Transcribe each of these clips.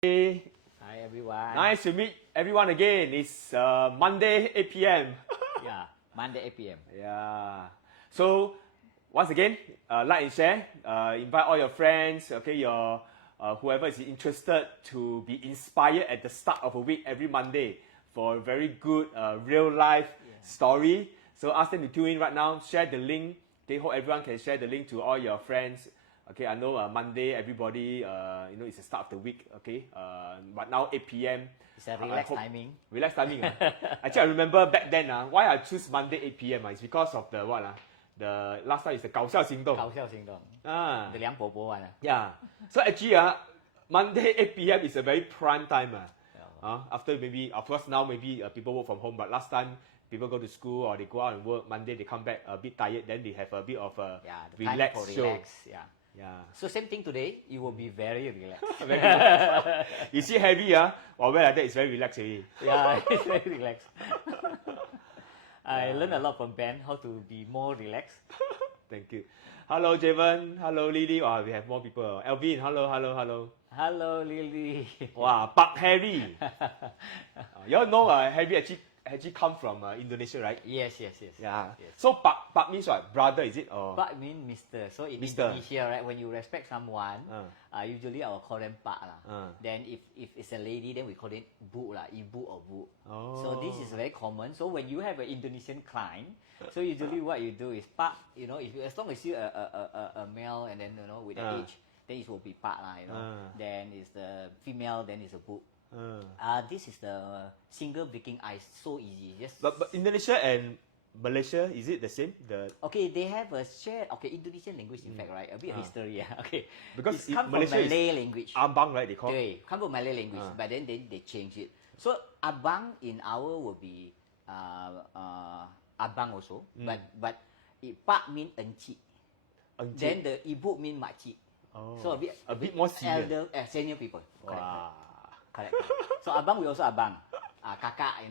Hey, Hi everyone. nice to meet everyone again. It's Monday 8 p.m. Yeah, Monday 8 p.m. Yeah. So once again, like and share. Invite all your friends. Okay, your whoever is interested to be inspired at the start of a week every Monday for a very good real life story. So ask them to tune in right now. Share the link. They hope everyone can share the link to all your friends. Okay, I know Monday everybody it's the start of the week. Okay, but now 8 p.m. It's a relaxed timing. Relax timing. Actually, I remember back then why I choose Monday 8 p.m. It's because of the what the last time is the 搞笑行动. 搞笑行动. The Liang Bobo one. Yeah. So actually Monday 8 p.m. is a very prime time. After maybe, of course now maybe people work from home, but last time people go to school or they go out and work. Monday they come back a bit tired, then they have a bit of a relaxed show. Yeah. So same thing today, you will be very relaxed. Very relaxed. You see Harry, or where like that, it's very relaxed already. Yeah, it's very relaxed. I learned a lot from Ben how to be more relaxed. Thank you. Hello, Javen. Hello, Lily. Wow, we have more people. Elvin, hello. Hello, Lily. Wow, Pak Harry. You all know Harry actually come from Indonesia, right? Yes. Yeah. Yes. So Pak means what? Brother, is it? Or Pak means Mister. So in Mister. Indonesia, right, when you respect someone, usually I will call them Pak lah. Then if it's a lady, then we call it Bu lah, Ibu or Bu. Oh. So this is very common. So when you have an Indonesian client, so usually what you do is Pak. As long as you a male and then with the age, then it will be Pak lah. Then it's the female, then it's a Bu. This is the single breaking ice, so easy. Yes. But Indonesia and Malaysia, is it the same? Okay, they have a shared Indonesian language in fact, right? A bit of history, Okay. Because it's come Malaysia from Malay language. Abang, right? They call. Come from Malay language, but then they change it. So Abang in our will be Abang also, but Pak mean Encik. Then the Ibu mean Makcik. So a bit more senior. Senior people. Wow. Correct. So Abang, we also Abang. Kakak,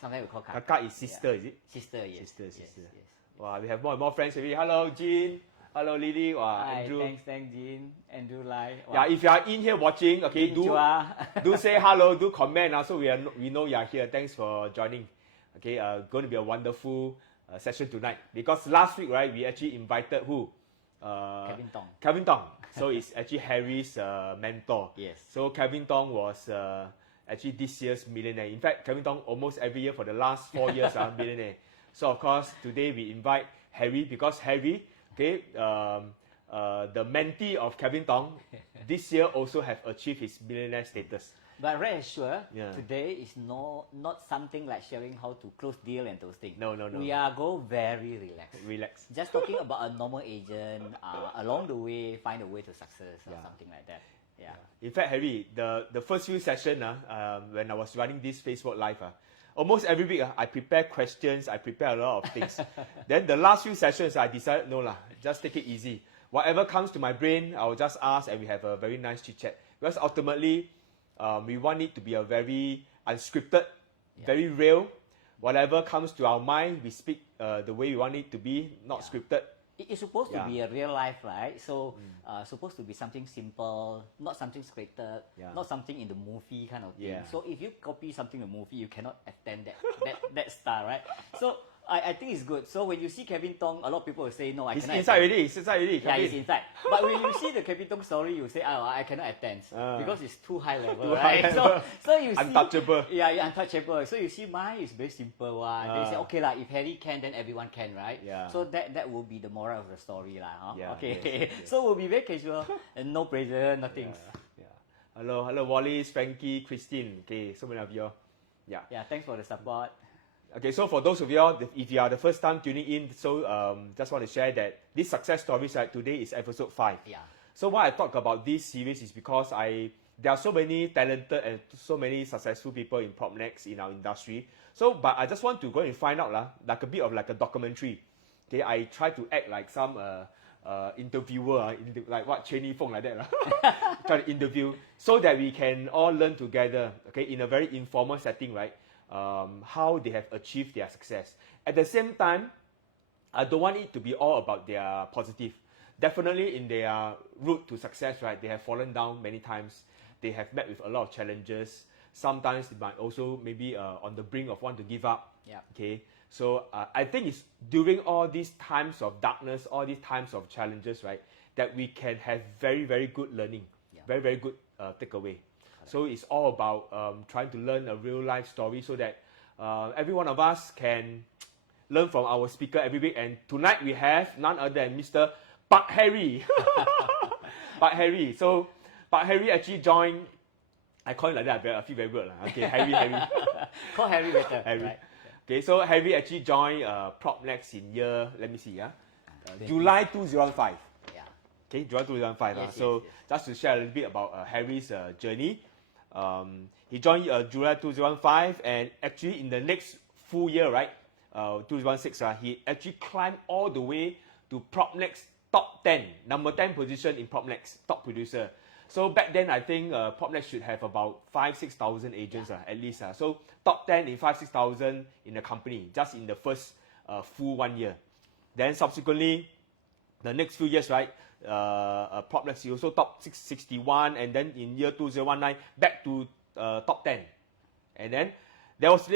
sometimes we call Kakak. Kakak is sister, is it? Sister, yes. Sister. Wow, we have more and more friends already. Hello, Jean. Hello, Lily. Wow, Hi, Andrew. thanks, Jean. Andrew Lai. Wow. Yeah, if you are in here watching, okay, do say hello, do comment. So we know you are here. Thanks for joining. Okay, going to be a wonderful session tonight. Because last week, right, we actually invited who? Kelvin Thong. So it's actually Harry's mentor. Yes. So Kelvin Thong was actually this year's millionaire. In fact, Kelvin Thong almost every year for the last 4 years are millionaire. So of course today we invite Harry because Harry, okay, the mentee of Kelvin Thong, this year also have achieved his millionaire status. But rest assured, today is not something like sharing how to close deal and those things. No. We are very relaxed. Relax. Just talking about a normal agent, along the way, find a way to success or something like that. Yeah. In fact, Harry, the first few sessions, when I was running this Facebook Live, almost every week I prepare questions, I prepare a lot of things. Then the last few sessions, I decided, no lah, just take it easy. Whatever comes to my brain, I will just ask and we have a very nice chit-chat. Because ultimately, we want it to be a very unscripted, very real. Whatever comes to our mind, we speak the way we want it to be, not scripted. It's supposed to be a real life, right? So, supposed to be something simple, not something scripted, not something in the movie kind of thing. So, if you copy something in the movie, you cannot attend that style, right? So, I think it's good. So when you see Kelvin Thong, a lot of people will say, no, I cannot attend. He's inside already. Yeah, he's inside. But when you see the Kelvin Thong story, you say, oh, I cannot attend. Because it's too high level, right? So you see... Untouchable. Yeah, untouchable. So you see mine is very simple one. They say, okay, if Harry can, then everyone can, right? Yeah. So that will be the moral of the story. Yeah, okay. yes. So we'll be very casual and no pressure, nothing. Yeah. Hello, Wallace, Frankie, Christine. Okay, so many of you. Yeah, thanks for the support. Okay, so for those of you all, if you are the first time tuning in, so just want to share that this success stories today is episode 5. Yeah. So why I talk about this series is because there are so many talented and so many successful people in PropNex in our industry. So, but I just want to go and find out like a bit of like a documentary. Okay, I try to act like some interviewer, like what Cheney Fong like that. Try to interview so that we can all learn together. Okay, in a very informal setting, right? How they have achieved their success. At the same time, I don't want it to be all about their positive. definitely in their route to success, right, they have fallen down many times. They have met with a lot of challenges. Sometimes they might also maybe on the brink of want to give up. Yeah. Okay. So I think it's during all these times of darkness, all these times of challenges, right, that we can have very, very good learning, very, very good takeaway. So it's all about trying to learn a real life story so that every one of us can learn from our speaker every week. And tonight we have none other than Mr. Pak Harry. Pak Harry. So Pak Harry actually joined. I call him like that. I feel very weird. Okay, Harry. Call Harry better. Harry. Right? Okay, so Harry actually joined PropNex in year, let me see, July 2015. Yeah. Okay, July 2015. Yes, So yes. just to share a little bit about Harry's journey. He joined July 2015, and actually in the next full year, right, 2016, he actually climbed all the way to PropNex top 10, number 10 position in PropNex, top producer. So back then, I think PropNex should have about 5,000-6,000 agents at least. So top 10 in 5,000-6,000 in the company, just in the first full 1 year. Then subsequently, the next few years, right, PropNex also top 661, and then in year 2019, back to top 10. And then there was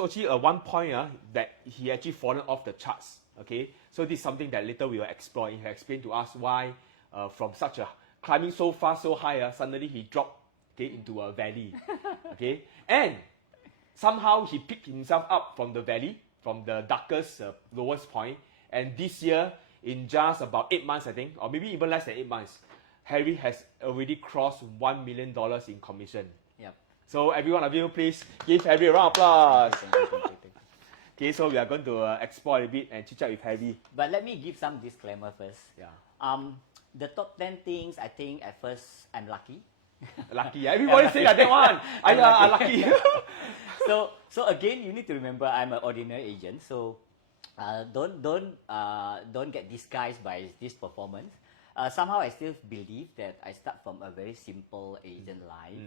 actually one point that he actually fallen off the charts. Okay, so this is something that later we will explore. He explained to us why from such a climbing so fast, so high, suddenly he dropped into a valley. Okay, and somehow he picked himself up from the valley, from the darkest, lowest point. And this year, in just about 8 months, I think, or maybe even less than 8 months, Harry has already crossed $1 million in commission. Yep. So every one of you, please give Harry a round of applause. Thank you. Okay, so we are going to explore a bit and chit chat with Harry. But let me give some disclaimer first. Yeah. The top 10 things, I think at first I'm lucky. Lucky. Everybody say that one. I'm lucky. So again, you need to remember I'm an ordinary agent. So don't get disguised by this performance. Somehow I still believe that I start from a very simple agent life,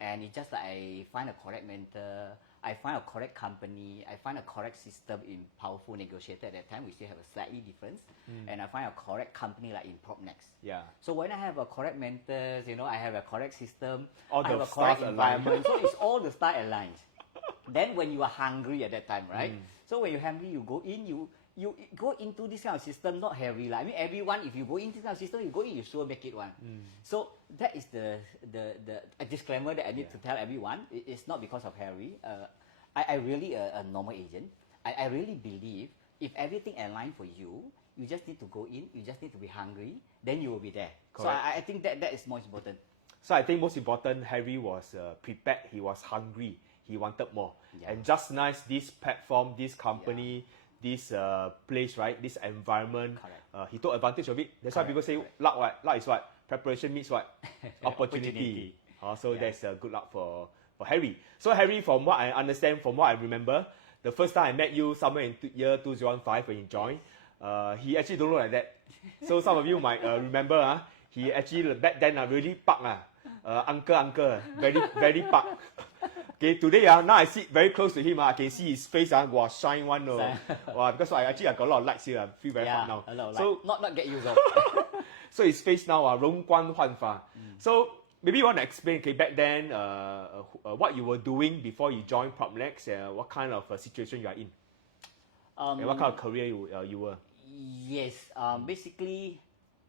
and it's just like I find a correct mentor, I find a correct company, I find a correct system in Powerful Negotiator. At that time, we still have a slightly difference, and I find a correct company like in PropNex. Yeah. So when I have a correct mentors, I have a correct system, All I the have a correct stars environment. So it's all the star aligned. Then when you are hungry at that time, right? So when you're hungry, you go in, you go into this kind of system, not Harry. Like, I mean, everyone, if you go into this kind of system, you go in, you sure make it one. So that is the a disclaimer that I need to tell everyone. It's not because of Harry. I really a normal agent. I really believe if everything aligned for you, you just need to go in, you just need to be hungry, then you will be there. Correct. So I think that is most important. So I think most important, Harry was prepared. He was hungry. He wanted more. Yeah. And just nice, this platform, this company, this place, right? This environment, he took advantage of it. That's why people say luck. What? Luck is what? Preparation meets what? Opportunity. So that's good luck for Harry. So Harry, from what I understand, from what I remember, the first time I met you somewhere in year 2015 when you joined, he actually don't look like that. So some of you might remember, he actually back then really pak, uncle, very pak. Okay, today now I sit very close to him. I can see his face. Wow, shine one. Wow, because I got a lot of lights here. I feel very hot now. A lot of so light. Not get used of. So his face now 容光焕发. So maybe you want to explain, okay, back then what you were doing before you joined PropNex, what kind of situation you are in, and what kind of career you were. Yes, basically,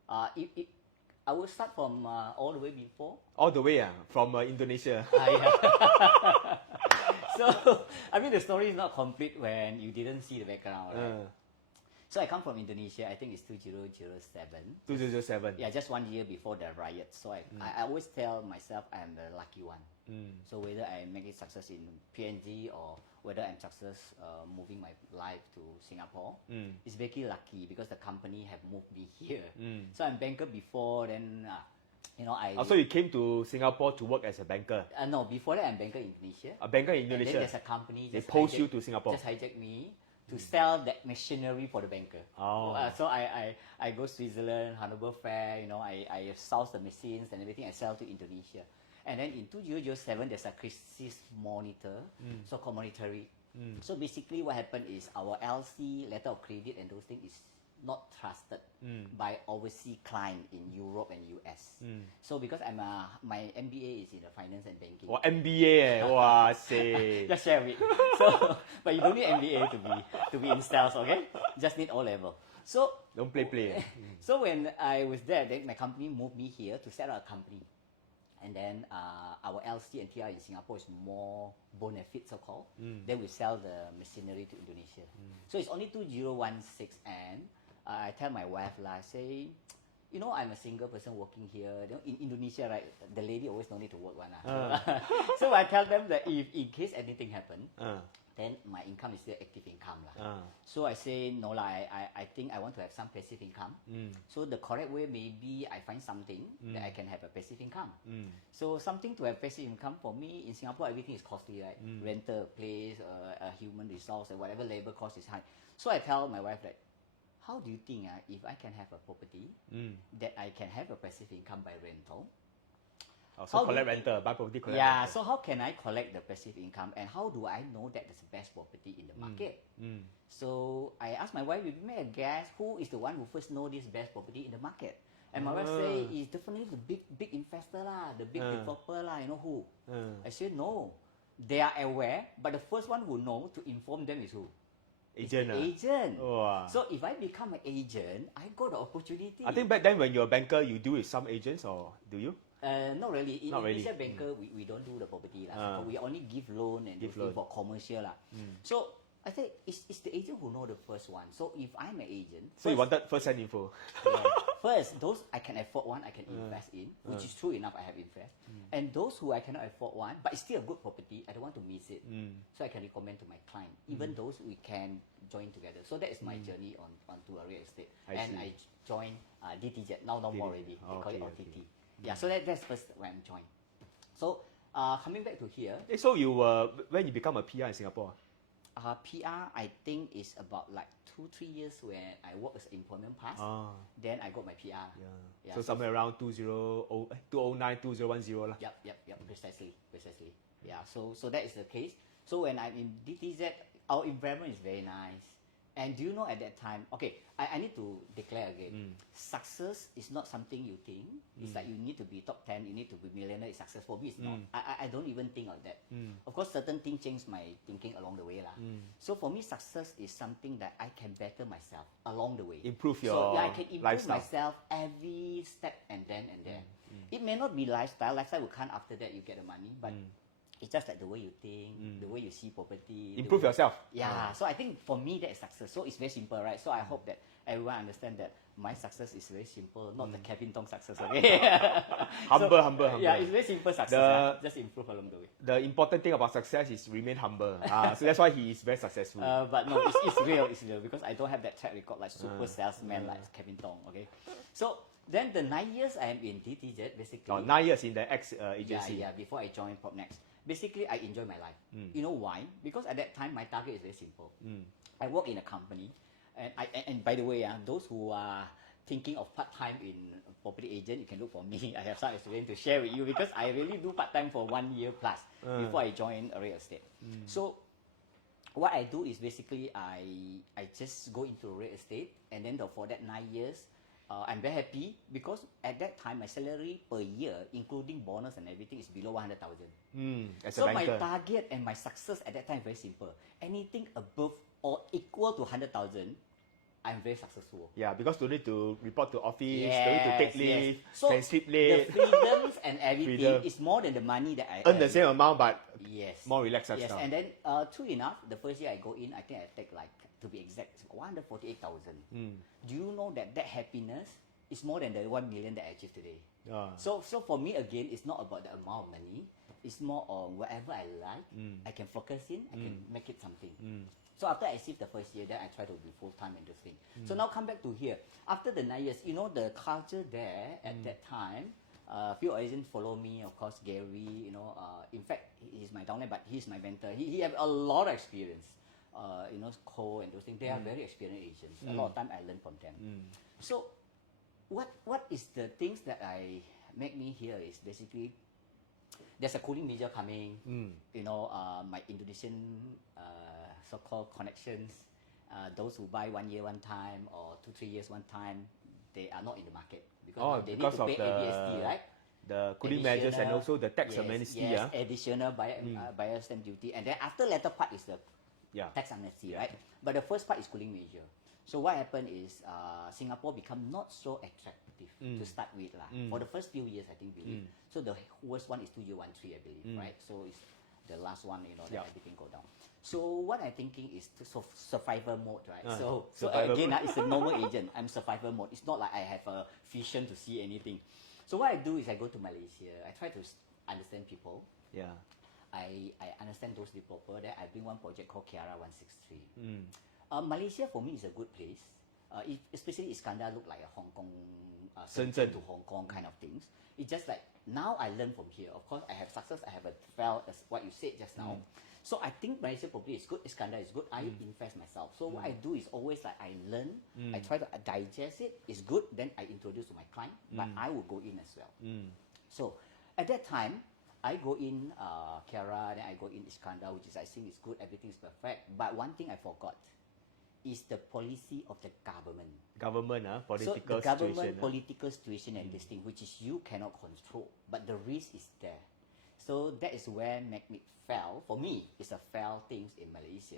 I will start from all the way before. All the way from Indonesia. So, I mean, the story is not complete when you didn't see the background, right? So I come from Indonesia, I think it's 2007. 2007. Yeah, just 1 year before the riot. So I always tell myself I'm the lucky one. So whether I make it success in PNG or whether I'm success moving my life to Singapore, it's very lucky because the company have moved me here. So I'm banker before, then So you came to Singapore to work as a banker? No, before that I'm banker in Indonesia. A banker in Indonesia? And then there's a company they post you to Singapore? Just hijack me to sell that machinery for the banker. So I go Switzerland, Hanover Fair, I source the machines and everything, I sell to Indonesia. And then in 2007, there's a crisis monitor, so-called monetary. So basically what happened is our LC, letter of credit and those things is not trusted by overseas client in Europe and US. So because my MBA is in the finance and banking. Wow, MBA, wow, say. Just share with. So, but you don't need MBA to be in sales, okay? Just need O level. So don't play. So when I was there, then my company moved me here to set up a company. And then our LC and TR in Singapore is more bonafide, so-called. Then we sell the machinery to Indonesia. So it's only 2016, and I tell my wife, I say, you know, I'm a single person working here. You know, in Indonesia, right, the lady always no need to work one. So I tell them that if in case anything happen, then my income is still active income. So I say, no, I think I want to have some passive income. So the correct way, maybe I find something that I can have a passive income. So something to have passive income, for me, in Singapore, everything is costly, right? Rental, place, a human resource, and whatever labor cost is high. So I tell my wife that, how do you think if I can have a property that I can have a passive income by rental? So collect rental, buy property, collect rental. rental. So how can I collect the passive income, and how do I know that it's the best property in the market? So I asked my wife, we make a guess, who is the one who first know this best property in the market? And my wife say, it's definitely the big investor the big developer you know who? I said, no. They are aware, but the first one who know to inform them is who? Agent. Agent. Wow. So if I become an agent, I got the opportunity. I think back then when you're a banker, you deal with some agents, or do you? Not really. In Indonesia, really. banker, we don't do the property. So we only give loan and give loan for commercial. So I think it's the agent who know the first one. So if I'm an agent... So you wanted first-hand info? First, those I can afford one, I can invest in, which is true enough, I have invest. And those who I cannot afford one, but it's still a good property, I don't want to miss it. So I can recommend to my client. Even those we can join together. So that is my journey onto a real estate. I joined DTZ, now no more already. They call it OTT. Yeah, so that's first when I joined. So coming back to here. So you when you become a PR in Singapore? PR, I think is about like 2-3 years when I work as employment pass. Then I got my PR. Yeah, so somewhere around 2009, 2010 lah. Yep, precisely. Yeah, so that is the case. So when I'm in DTZ, our environment is very nice. And do you know at that time, okay, I need to declare again, success is not something you think. It's like you need to be top 10, you need to be millionaire, it's success. For me, it's not. I don't even think of that. Of course, certain things change my thinking along the way. So for me, success is something that I can better myself along the way. Improve your So I can improve lifestyle. myself every step and then. It may not be lifestyle. Lifestyle will come after that, you get the money. But it's just like the way you think, the way you see property. Improve yourself. Yeah, so I think for me that is success. So it's very simple, right? So I hope that everyone understand that my success is very simple, not the Kelvin Thong success. Okay. Humble. Yeah, it's very simple success. Just improve along the way. The important thing about success is remain humble. So that's why he is very successful. But no, it's real because I don't have that track record like super salesman like Kelvin Thong. Okay, so then the 9 years I am in DTZ basically. 9 years in the ex agency. Yeah, before I joined PropNex. Basically, I enjoy my life. You know why? Because at that time, my target is very simple. I work in a company, and by the way, those who are thinking of part-time in property agent, you can look for me. I have some experience to share with you because I really do part-time for 1 year plus before I join real estate. So what I do is basically I just go into real estate, and then for that 9 years, I'm very happy because at that time my salary per year, including bonus and everything, is below 100,000. So my target and my success at that time is very simple. Anything above or equal to 100,000, I'm very successful. Yeah, because you need to report to office, don't need to take leave, so can sleep late. The freedoms and everything is more than the money that I earn the same amount, but more relaxed Yes, lifestyle. and then true enough, the first year I go in, I think I take like, to be exact, 148,000. Do you know that happiness is more than the 1 million that I achieved today? So for me again, it's not about the amount of money. It's more on whatever I like, I can focus in, I can make it something. So after I achieved the first year, then I try to be full-time in this thing. So now come back to here. After the 9 years, you know, the culture there at that time, a few agents follow me, of course, Gary, you know, in fact, he's my downline, but he's my mentor. He has a lot of experience. You know, Cole and those things, they are very experienced agents. A lot of time I learn from them. So what is the things that I make me here is basically there's a cooling measure coming. You know, my Indonesian so-called connections. those who buy 1 year one time or 2-3 years one time, they are not in the market because Oh, now they need because to of pay ABST, right? the cooling measures and also the tax amnesty. Yes, additional buyer stamp duty, and then after latter part is the tax amnesty, right? But the first part is cooling measure. So what happened is Singapore become not so attractive to start with lah. For the first few years, I think, believe. So the worst one is 2013, I believe, right? So it's the last one, that everything go down. So what I'm thinking is to survivor mode, right? So again, it's a normal agent. I'm survivor mode. It's not like I have a vision to see anything. So what I do is I go to Malaysia. I try to understand people. Yeah. I understand those developers. Then I bring one project called Kiara 163. Malaysia for me is a good place. Especially Iskandar look like a Hong Kong, Shenzhen to Hong Kong kind of things. It's just like now I learn from here. Of course, I have success. I have a fail, as what you said just now. So I think Malaysia probably is good. Iskandar is good. I invest myself. So what I do is always like I learn. I try to digest it. It's good. Then I introduce to my client. But I will go in as well. So at that time, I go in Kiara, then I go in Iskandar, which is I think is good. Everything is perfect. But one thing I forgot is the policy of the government. Political so the government situation. Political situation and this thing, which is you cannot control, but the risk is there. So that is where make me fail. For me, it's a fail things in Malaysia.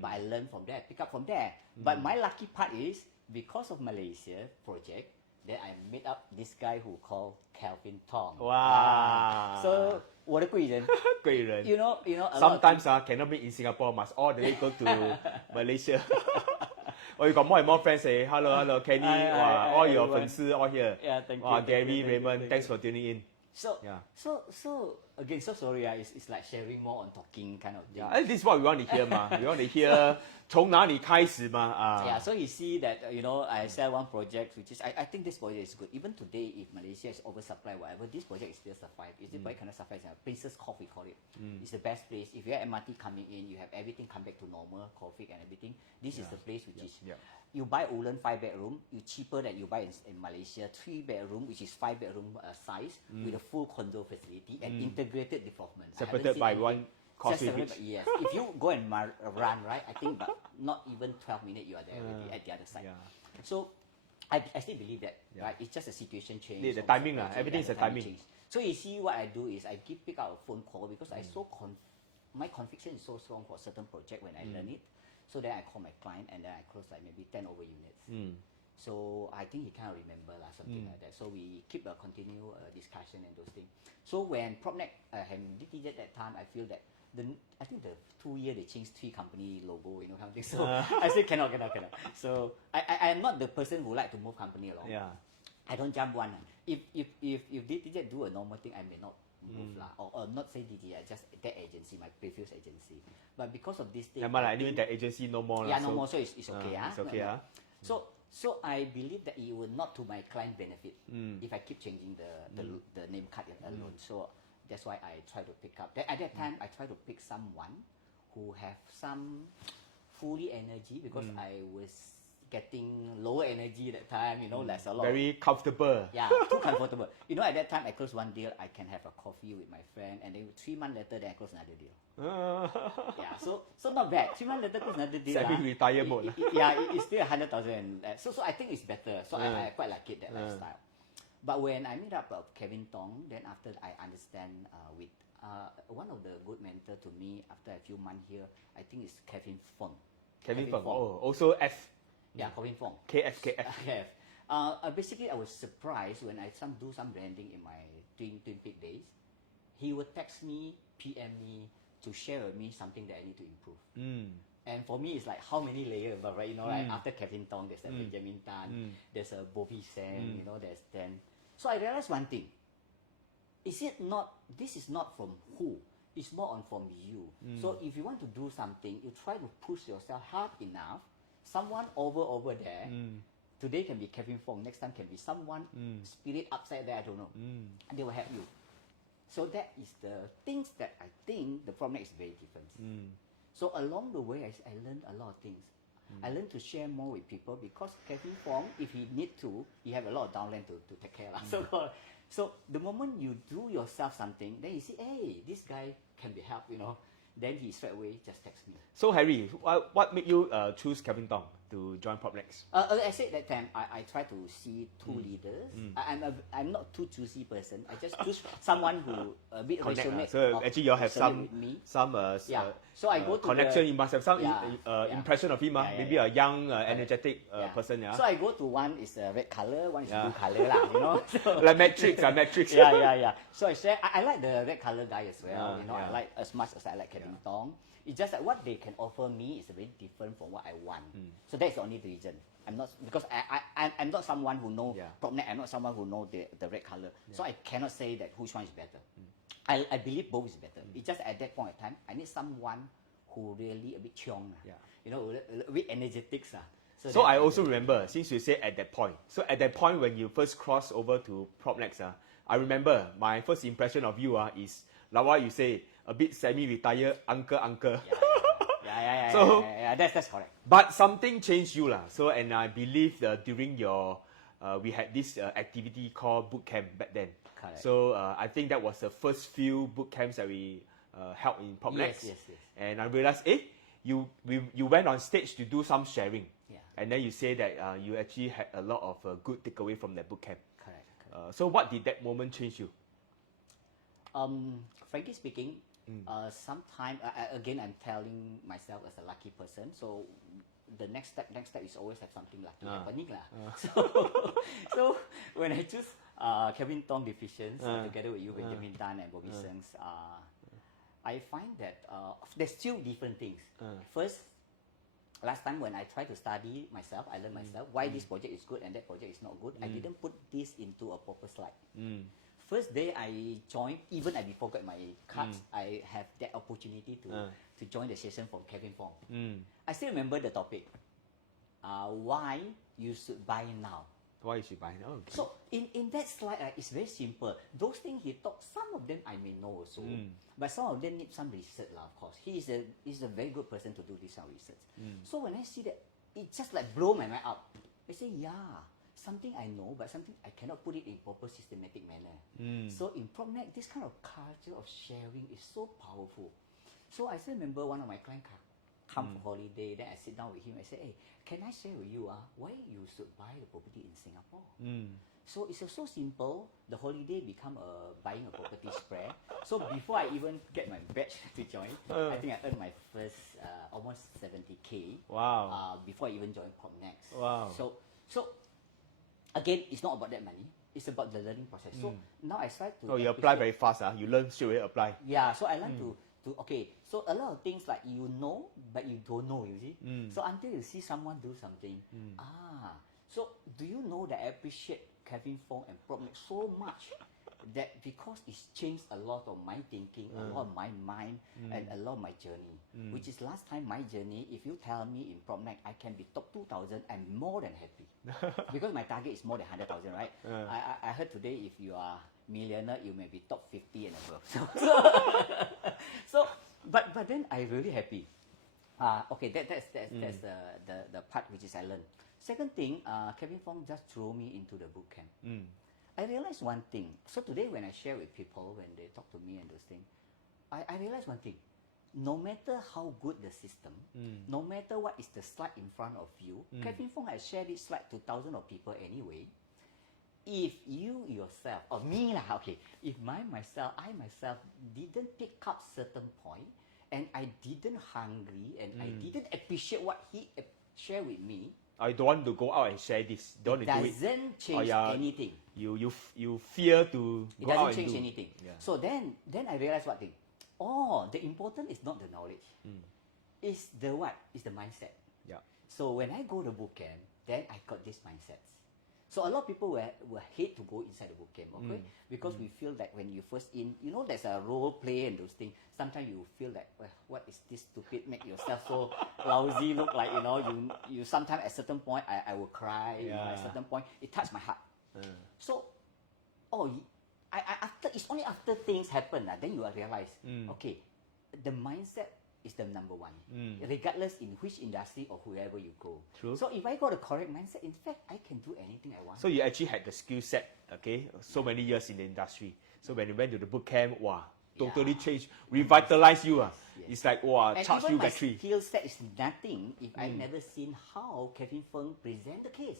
But I learn from there, pick up from there. But my lucky part is because of Malaysia project, then I met up this guy who called Kelvin Thong. Wow. So 我的贵人 贵人 you know a sometimes cannot meet in Singapore, must all the way go to Malaysia. Or you got more and more friends say hello Kenny, all your 粉丝 all here. Yeah, thank you. Gary, Raymond, thanks for tuning in. So again, so sorry, it's like sharing more on talking kind of thing. Yeah, this is what we want to hear, ma. We want to hear 从哪里开始嘛 Yeah, so you see that I sell one project which is I think this project is good. Even today, if Malaysia is oversupply whatever, this project is still survive. Is it why cannot survive? Princess Coffee call it. It's the best place. If you have MRT coming in, you have everything come back to normal, coffee and everything. This is the place which is. You buy Woodland 5-bedroom, you cheaper than you buy in Malaysia 3-bedroom, which is 5-bedroom size with a full condo facility and integrated development. Separated by one coffee beach. Yes, if you go and run, right, I think but not even 12 minutes you are there already at the other side. So I still believe that, right? It's just a situation change. The timing, everything is a timing. Change. So you see what I do is I pick out a phone call because my conviction is so strong for a certain project when I learn it. So then I call my client and then I close like maybe 10 over units. So I think he kind of remember something like that. So we keep a continue discussion and those things. So when PropNex had DTZ that time, I feel that I think the 2 year they changed 3 company logo, kind of thing. So I said cannot. So I am not the person who like to move company along. I don't jump one. If DTZ do a normal thing, I may not move or not say DTZ, just that agency, my previous agency. But because of this thing, anyway, that agency no more. No more. So it's okay. It's okay. So I believe that it will not to my client benefit if I keep changing the name card alone. So that's why I try to pick up. At that time, I try to pick someone who have some fully energy because I was getting lower energy that time. Less a lot. Very comfortable. Yeah, too comfortable. At that time I close one deal, I can have a coffee with my friend, and then 3 months later, then I close another deal. Yeah, so not bad. 3 months later, close another deal. Semi-retire mode. It's still 100,000. So I think it's better. So I quite like it, that lifestyle. But when I meet up Kelvin Thong, then after I understand with one of the good mentor to me after a few months here, I think it's Kelvin Thong. Kelvin Thong. Oh, also F. Yeah, Kelvin Thong. KF. Basically, I was surprised when I do some branding in my Twin Peak days. He would text me, PM me to share with me something that I need to improve. And for me, it's like how many layers, but right, like after Kelvin Thong, there's a Benjamin Tan, there's a Bobby Sam, there's then. So I realized one thing. This is not from who, it's more on from you. So if you want to do something, you try to push yourself hard enough. Someone over there, today can be Kelvin Thong, next time can be someone spirit upside there, I don't know. And they will help you. So that is the things that I think the PropNex is very different. So along the way, I learned a lot of things. I learned to share more with people because Kelvin Thong, if he need to, he have a lot of downline to take care of. So the moment you do yourself something, then you see, hey, this guy can be helped, then he straight away just text me. So Harry, what made you choose Kelvin Thong to join PropNex? I said that time I try to see two leaders. I'm not too choosy person. I just choose someone who a bit resonate. So actually, you have resonate with me. So I go to connection. You must have some impression of him. Maybe a young, energetic person. Yeah. So I go to one is red color, one is blue color lah. You know, so, like Matrix. Matrix. Yeah. So I said I like the red color guy as well. You know, I like as much as I like Kelvin Thong. It's just that what they can offer me is very different from what I want. So that's the only reason. I'm not because I'm not someone who know PropNex. I'm not someone who know the red color. So I cannot say that which one is better. I believe both is better. It's just at that point in time, I need someone who really a bit chiong. You know, a bit energetic. So I also remember, since you say at that point. So at that point when you first crossed over to PropNex, I remember my first impression of you is like what you say, a bit semi-retired uncle. Yeah. So that's correct. But something changed you So and I believe during your we had this activity called boot camp back then. Correct. So I think that was the first few boot camps that we held in PropNex. Yes. And I realized, you went on stage to do some sharing. Yeah. And then you say that you actually had a lot of good takeaway from that boot camp. Correct. So what did that moment change you? Frankly speaking, sometimes again I'm telling myself as a lucky person. So the next step is always have something lucky happening So when I choose Kelvin Thong Divisions together with you, Benjamin Tan and Bobby Sengs, I find that there's still different things. First, last time when I tried to study myself, I learned myself why this project is good and that project is not good. I didn't put this into a proper slide. First day I joined, even I before got my cards, I have that opportunity to join the session from Kelvin Thong. I still remember the topic. Why you should buy now. Why you should buy now? Okay. So in that slide, it's very simple. Those things he talked, some of them I may know also, but some of them need some research of course. He's a very good person to do this kind of research. So when I see that, it just like blow my mind up. I say, something I know, but something I cannot put it in proper systematic manner. So in PropNex, this kind of culture of sharing is so powerful. So I still remember one of my clients come for holiday, then I sit down with him, I say, hey, can I share with you why you should buy the property in Singapore? So it's so simple, the holiday become buying a property spread. So before I even get my batch to join, I think I earned my first almost 70K. Wow. Before I even joined PropNex. Wow. So again, it's not about that money. It's about the learning process. So now I start to. Oh, you apply very fast. You learn straight away, apply. Yeah. So I learn to okay. So a lot of things like you know, but you don't know. You see. So until you see someone do something, So do you know that I appreciate Kelvin Thong and PropNex so much that because it's changed a lot of my thinking, a lot of my mind, and a lot of my journey. Which is last time my journey, if you tell me in PropNex I can be top 2,000, I'm more than happy. Because my target is more than 100,000, right? I heard today if you are millionaire, you may be top 50 and above. But then I really happy. Okay, that's the part which is I learned. Second thing, Kelvin Thong just threw me into the boot camp. I realized one thing. So today when I share with people, when they talk to me and those things, I realized one thing. No matter how good the system, no matter what is the slide in front of you, Kelvin Thong has shared this slide to thousands of people anyway. If you yourself, or me if I myself didn't pick up certain point, and I didn't hungry, and I didn't appreciate what he shared with me, I don't want to go out and share this. Don't it do it. Doesn't change anything. You fear to it go out and do. It doesn't change anything. So then I realized what thing. The important is not the knowledge. It's the what? It's the mindset. Yeah. So when I go to boot camp, then I got this mindset. So a lot of people will hate to go inside the boot camp, okay? Because we feel that when you first in, there's a role play and those things. Sometimes you feel like, well, what is this stupid? Make yourself so lousy. Look like you. Sometimes at certain point, I will cry. At certain point, it touched my heart. So, after it's only after things happen then you will realize, okay, the mindset is the number one, regardless in which industry or whoever you go. True. So if I got a correct mindset, in fact, I can do anything I want. So you actually had the skill set, okay? So many years in the industry. So when you went to the boot camp, totally change, revitalize you. Yes. It's like, wow, And charge even you my battery. skill set is nothing if I never seen how Kelvin Thong present the case.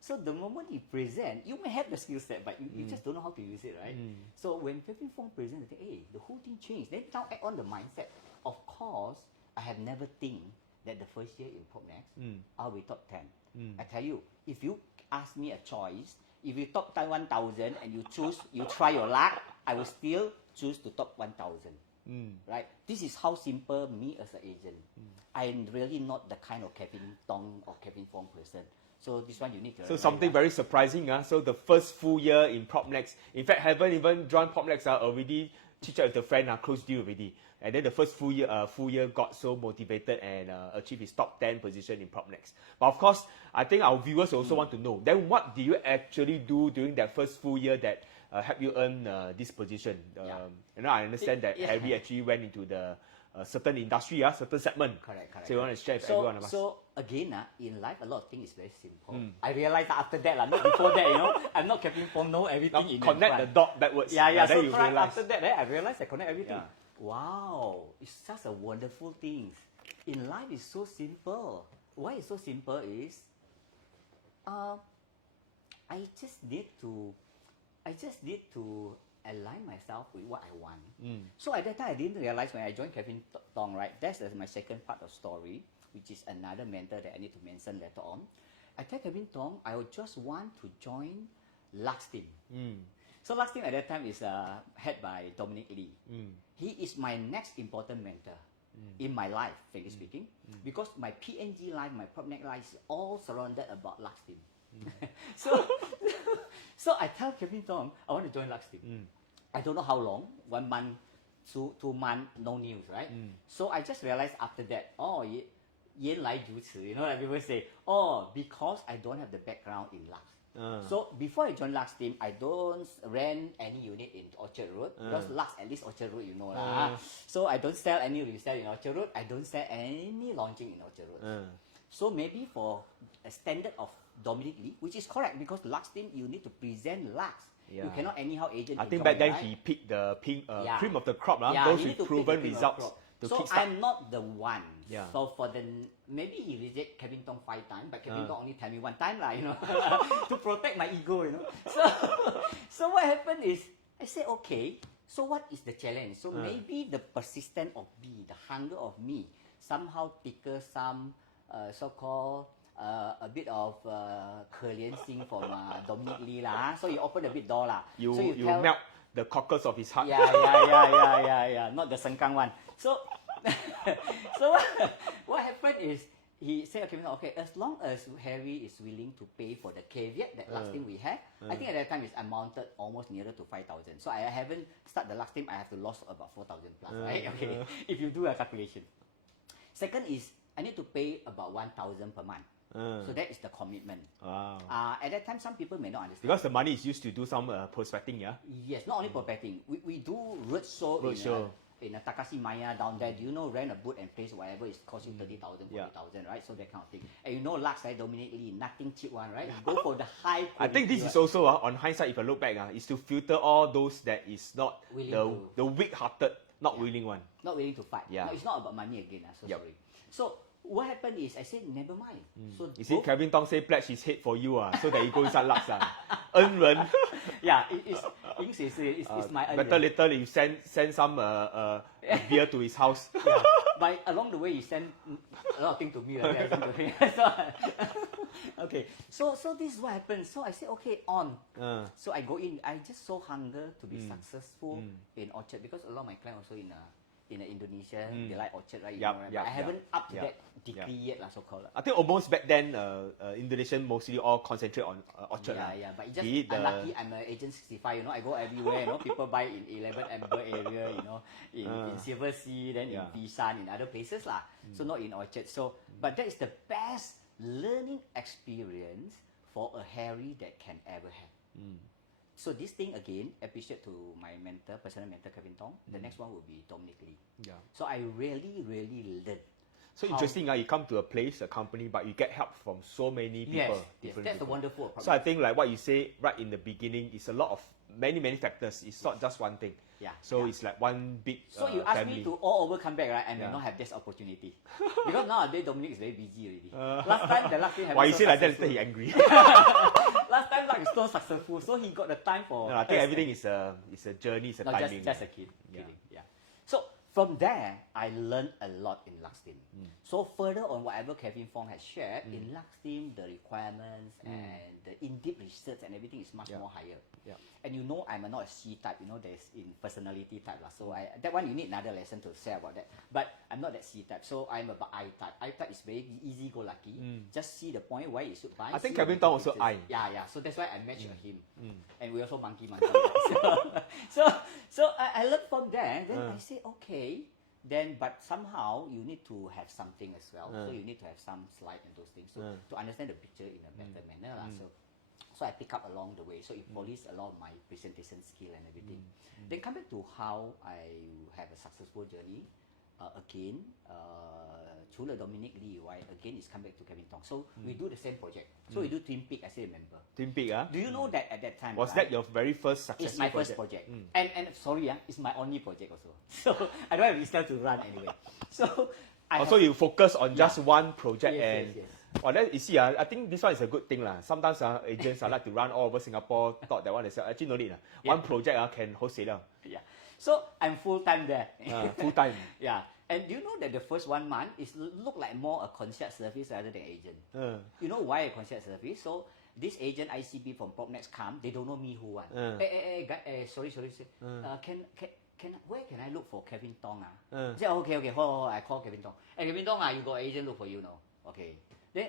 So the moment he present, you may have the skill set, but you just don't know how to use it, right? So when Kelvin Thong present, I think, hey, the whole thing changed. Then now add on the mindset. Of course, I have never think that the first year in PropNex, I'll be top 10. I tell you, if you ask me a choice, if you top 1,000 and you try your luck, I will still choose to top 1,000. Right? This is how simple me as an agent. I'm really not the kind of Kelvin Thong or Kelvin Thong person. So this one you need to. So something very surprising. So the first full year in PropNex, in fact, haven't even joined PropNex. Already chit-chat with the friend, close deal already. And then the first full year got so motivated and achieved his top 10 position in PropNex. But of course, I think our viewers also want to know, then what did you actually do during that first full year that helped you earn this position? I understand that Harry actually went into the certain industry, certain segment. Correct. So you want to share with everyone of us? So again, in life, a lot of things is very simple. I realized after that, not before that, I'm not Kelvin Thong, know everything in connect the dot backwards. Yeah. Then So you right realize. after that, I realized I connect everything. Wow, it's such a wonderful thing. In life, it's so simple. Why it's so simple is, I just need to align myself with what I want. So at that time, I didn't realize when I joined Kelvin Thong, right? That's my second part of story, which is another mentor that I need to mention later on. I tell Kelvin Thong, I would just want to join Lux Team. So Lux Team at that time is head by Dominic Lee. He is my next important mentor in my life, frankly speaking, because my PNG life, my PropNex life is all surrounded about Lux Team. So I tell Kelvin Thong, I want to join Lux Team. I don't know how long, 1 month, 2 months, no news, right? So I just realized after that, yen lai ju ci, like people say, because I don't have the background in Lux. So before I joined Lux Team, I don't rent any unit in Orchard Road because Lux, at least Orchard Road, So I don't sell any resale in Orchard Road. I don't sell any launching in Orchard Road. So maybe for a standard of Dominic Lee, which is correct because Lux Team, you need to present Lux. You cannot anyhow agent. I think back then he picked the cream of the crop, those with proven results. So I'm not the one. So for maybe he reject Kelvin Thong 5 times, but Kelvin Thong only tell me 1 time, to protect my ego, So what happened is, I said, okay, so what is the challenge? So maybe the persistence of me, the hunger of me, somehow tickle some so-called a bit of Korean sing from Dominic Lee So you open a bit door You, so you tell, melt the cockles of his heart. Yeah. Not the Sengkang one. So, so what happened is he said, okay, as long as Harry is willing to pay for the caveat that last thing we had, I think at that time it's amounted almost nearer to 5,000. So I haven't started the last team. I have to lost about 4,000 plus, right? Okay, if you do a calculation. Second is I need to pay about 1,000 per month. So that is the commitment. Wow. At that time, some people may not understand. Because the money is used to do some prospecting, Yes, not only prospecting. We do roadshow in a Takashi Maya down there. Do you know, rent a boot and place whatever is cost you 30,000, 40,000, right? So that kind of thing. And Lux, right, Dominic Lee, nothing cheap one, right? You go for the high quality. I think this is also, on hindsight, if I look back, is to filter all those that is not the weak-hearted, not willing one. Not willing to fight. No, it's not about money again. Sorry. So what happened is I said never mind. So you see, Kelvin Thong say pledge his head for you, so that you go inside Lux. Yeah, it's my better later you send some beer to his house. But along the way you send a lot of things to me. Okay, so this is what happened. So I said okay on. So I go in. I just so hunger to be successful in Orchard because a lot of my clients also in Indonesia, they like Orchard, right? I haven't up to that degree yet, so-called. I think almost back then, Indonesian mostly all concentrate on Orchard. But it's just unlucky I'm an agent 65, I go everywhere, people buy in 11 Amber area, in Silver Sea, then in Bisan, in other places, so not in Orchard. So, but that is the best learning experience for a Harry that can ever have. So this thing again, appreciate to my mentor, personal mentor Kelvin Thong. The next one will be Dominic Lee. So I really learned. So interesting, you come to a place, a company, but you get help from so many people. Yes, that's the wonderful. So I think like what you say right in the beginning, is a lot of many factors. It's not just one thing. Yeah. So it's like one big So you ask family. me to all over come back, right? And Yeah. will not have this opportunity. Because nowadays Dominic is very busy already. Last time the Lux Team Why you so say like that? successful. Later he angry. Last time Lux is so successful, so he got the time for. No, I think everything is a journey, it's a No, timing. just a kid. Yeah. Kidding. Yeah. So from there, I learned a lot in Lux Team. So further on whatever Kelvin Thong has shared, in Lux Team, the requirements and the in-depth research and everything is much more higher. Yeah. And you know I'm not a C type, you know, there's in personality type. So that one you need another lesson to share about that. But I'm not that C type, so I'm about I type. I type is very easy go lucky. Just see the point why you should buy. I think see Kelvin the Thong also features. I. Yeah. So that's why I match him. And we also monkey. So I learned from there. Then I say, okay. Then, but somehow you need to have something as well. So you need to have some slide and those things. So to understand the picture in a better manner. So I pick up along the way. So it polish a lot of my presentation skill and everything. Then come back to how I have a successful journey. Again, 除了 Dominic Lee, right? Again, it's come back to Kelvin Thong. So we do the same project. So we do Twin Peak, I still remember. Twin Peak, Do you know that at that time? Was right, that your very first successful It's my first project. And sorry, it's my only project also. So I don't have business to run anyway. So Also, you focus on just one project Yes, and. yes. Well, then, you see, I think this one is a good thing. Sometimes agents like to run all over Singapore, thought that one is actually no need. One project can wholesale. Yeah. So I'm full time there. Full time. Yeah. And do you know that the first 1 month is look like more a concierge service rather than agent? You know why a concierge service? So this agent ICB from PropNex come, they don't know me who one. Sorry. Where can I look for Kelvin Thong? I say okay, hold on, I call Kelvin Thong. Hey, Kelvin Thong, you got agent look for you now. Okay. Then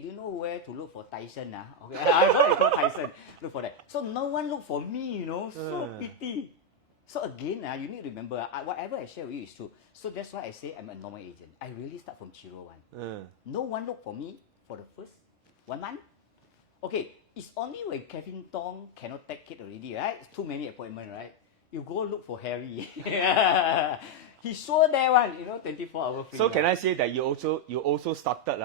do you know where to look for Tyson? Okay, I go call Tyson, look for that. So no one look for me, you know. So pity. So again, you need to remember, whatever I share with you is true. So that's why I say I'm a normal agent. I really start from zero one. No one look for me for the first 1 month. Okay, it's only when Kelvin Thong cannot take it already, right? It's too many appointments, right? You go look for Harry. He sure there one, 24-hour free. So can I say that you also started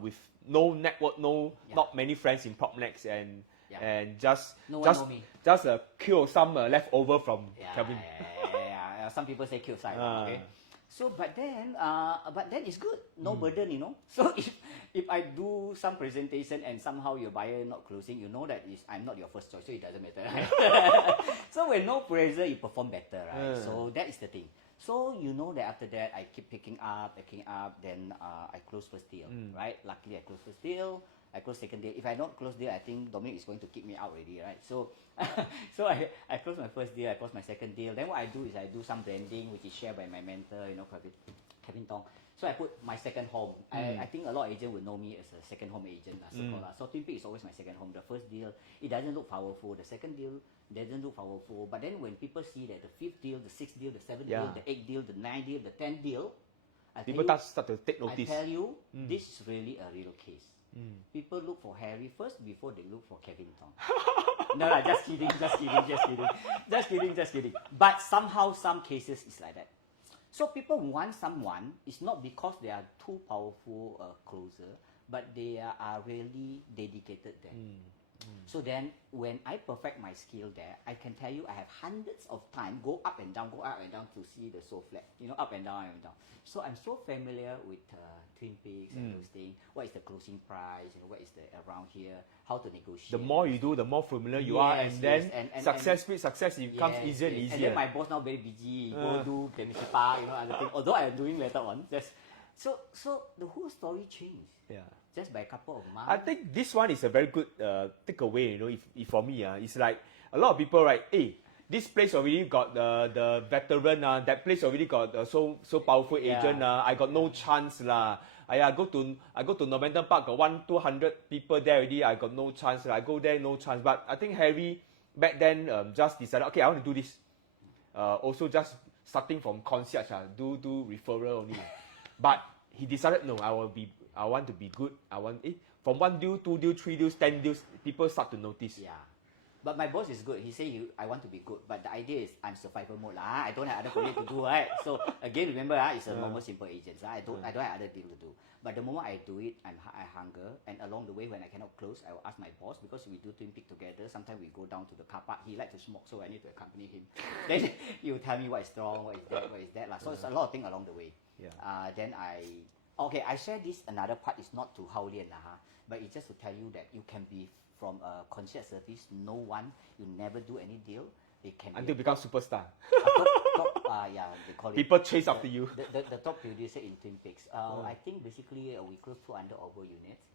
with no network, not many friends in PropNex and just No one know me. just kill some leftover from Kelvin. Yeah. Some people say kill side. Okay. So but then it's good. No burden, So if I do some presentation and somehow your buyer not closing, you know that I'm not your first choice, so it doesn't matter. Right? So when no pressure, you perform better, right? So that is the thing. So you know that after that I keep picking up, then I close first deal, right? Luckily I close first deal. I close second deal. If I don't close deal, I think Dominic is going to kick me out already, right? So, I close my first deal, I close my second deal. Then what I do is I do some branding, which is shared by my mentor, Kelvin Thong. So I put my second home. I think a lot of agents will know me as a second home agent. So Twin Peak is always my second home. The first deal, it doesn't look powerful. The second deal doesn't look powerful. But then when people see that the fifth deal, the sixth deal, the seventh deal, the eighth deal, the ninth deal, the 10th deal, People start to take notice. I tell you, this is really a real case. People look for Harry first before they look for Kelvin Thong. No, just kidding. But somehow, some cases is like that. So people want someone, it's not because they are too powerful closer, but they are really dedicated there. So then, when I perfect my skill there, I can tell you I have hundreds of time go up and down to see the soul flat. Up and down. So I'm so familiar with Twin Peaks and those things. What is the closing price? What is the around here? How to negotiate? The more you do, the more familiar you are, and then success becomes easier and easier. And then my boss now very busy. Go do Benishipa, other thing. Although I'm doing later on, so the whole story changed. Yeah. Just by a couple of months. I think this one is a very good takeaway. If for me, it's like a lot of people, right? Hey, this place already got the veteran. That place already got so powerful agent. I got no chance lah. I go to Normanton Park, got 200 people there already. I got no chance. I go there, no chance. But I think Harry back then just decided, okay, I want to do this. Also just starting from concierge, do referral only. But he decided, no, I want to be good. I want from 1 deal, 2 deals, 3 deals, 10 deals, people start to notice. Yeah. But my boss is good. He say I want to be good, but the idea is I'm survival mode lah. I don't have other project to do, right? So again, remember it's a normal simple agent. I don't have other deal to do. But the moment I do it, I hunger, and along the way when I cannot close, I will ask my boss because we do Twin Peak together. Sometimes we go down to the car park. He like to smoke, so I need to accompany him. Then he will tell me what is wrong, what is that lah. So it's a lot of things along the way. Yeah. Then I share this another part is not to hao lian lah, but it's just to tell you that you can be from a concierge service, no one, you never do any deal. It can until become superstar. They call it. People chase after you. The top producer in Twin Peaks. I think basically we closed 200 over units.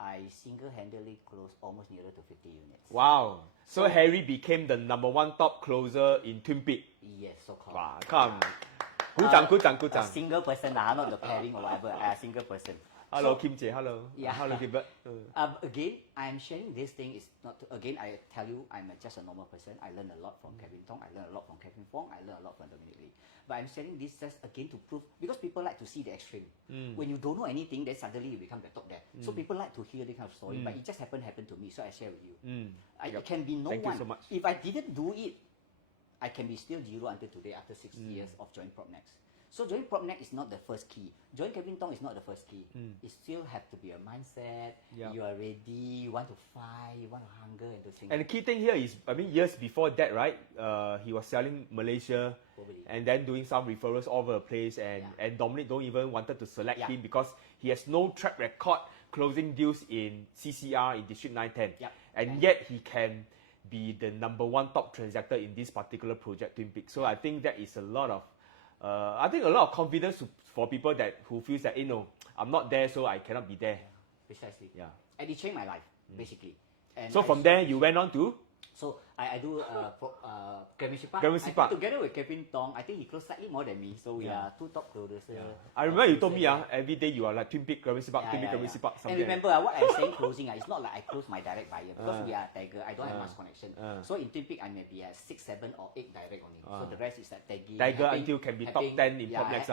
I single-handedly closed almost nearer to 50 units. Wow. So Harry became the #1 top closer in Twin Peaks. Yes, so-called. Wow, come. 鼓掌, 鼓掌, 鼓掌. A single person, not the pairing or whatever. A single person. Hello, Kim Jie. Hello. Yeah. Hello, Gilbert. Again, I'm sharing this thing is not. Again, I tell you, I'm just a normal person. I learn a lot from Kelvin Thong. I learn a lot from Kelvin Thong. I learn a lot from Dominic Lee. But I'm sharing this just again to prove because people like to see the extreme. When you don't know anything, then suddenly you become the top there. So people like to hear this kind of story. But it just happened to me, so I share with you. It can be no Thank one. you so much. If I didn't do it, I can be still zero until today after 6 years of joining PropNex. So joining PropNex is not the first key. Joining Kelvin Thong is not the first key. It still have to be a mindset. Yeah. You are ready. You want to fight. You want to hunger and those things. And the key thing here is, I mean, years before that, right? He was selling Malaysia, and then doing some referrals all over the place, and Dominic don't even wanted to select him because he has no track record closing deals in CCR in District 910, and yet he can be the #1 top transactor in this particular project, Twin Peaks. So I think that is a lot of confidence for people who feels that I'm not there, so I cannot be there. Precisely. Yeah. And it changed my life basically. And so from there you went on to. So I do Kelvin Sipa. Kelvin Sipa. I think together with Kelvin Thong, I think he closed slightly more than me. So we are two top closers. I remember you told me every day you are like Twin Peaks, Kelvin Sipa, Twin Peaks, Kelvin Sipa. And remember what I'm saying closing, it's not like I close my direct buyer because we are tagger. I don't have much connection. So in Twin Peaks, I may be at 6, 7 or 8 direct only. So the rest is like tagging. Tagger until can be top 10 in PropNex.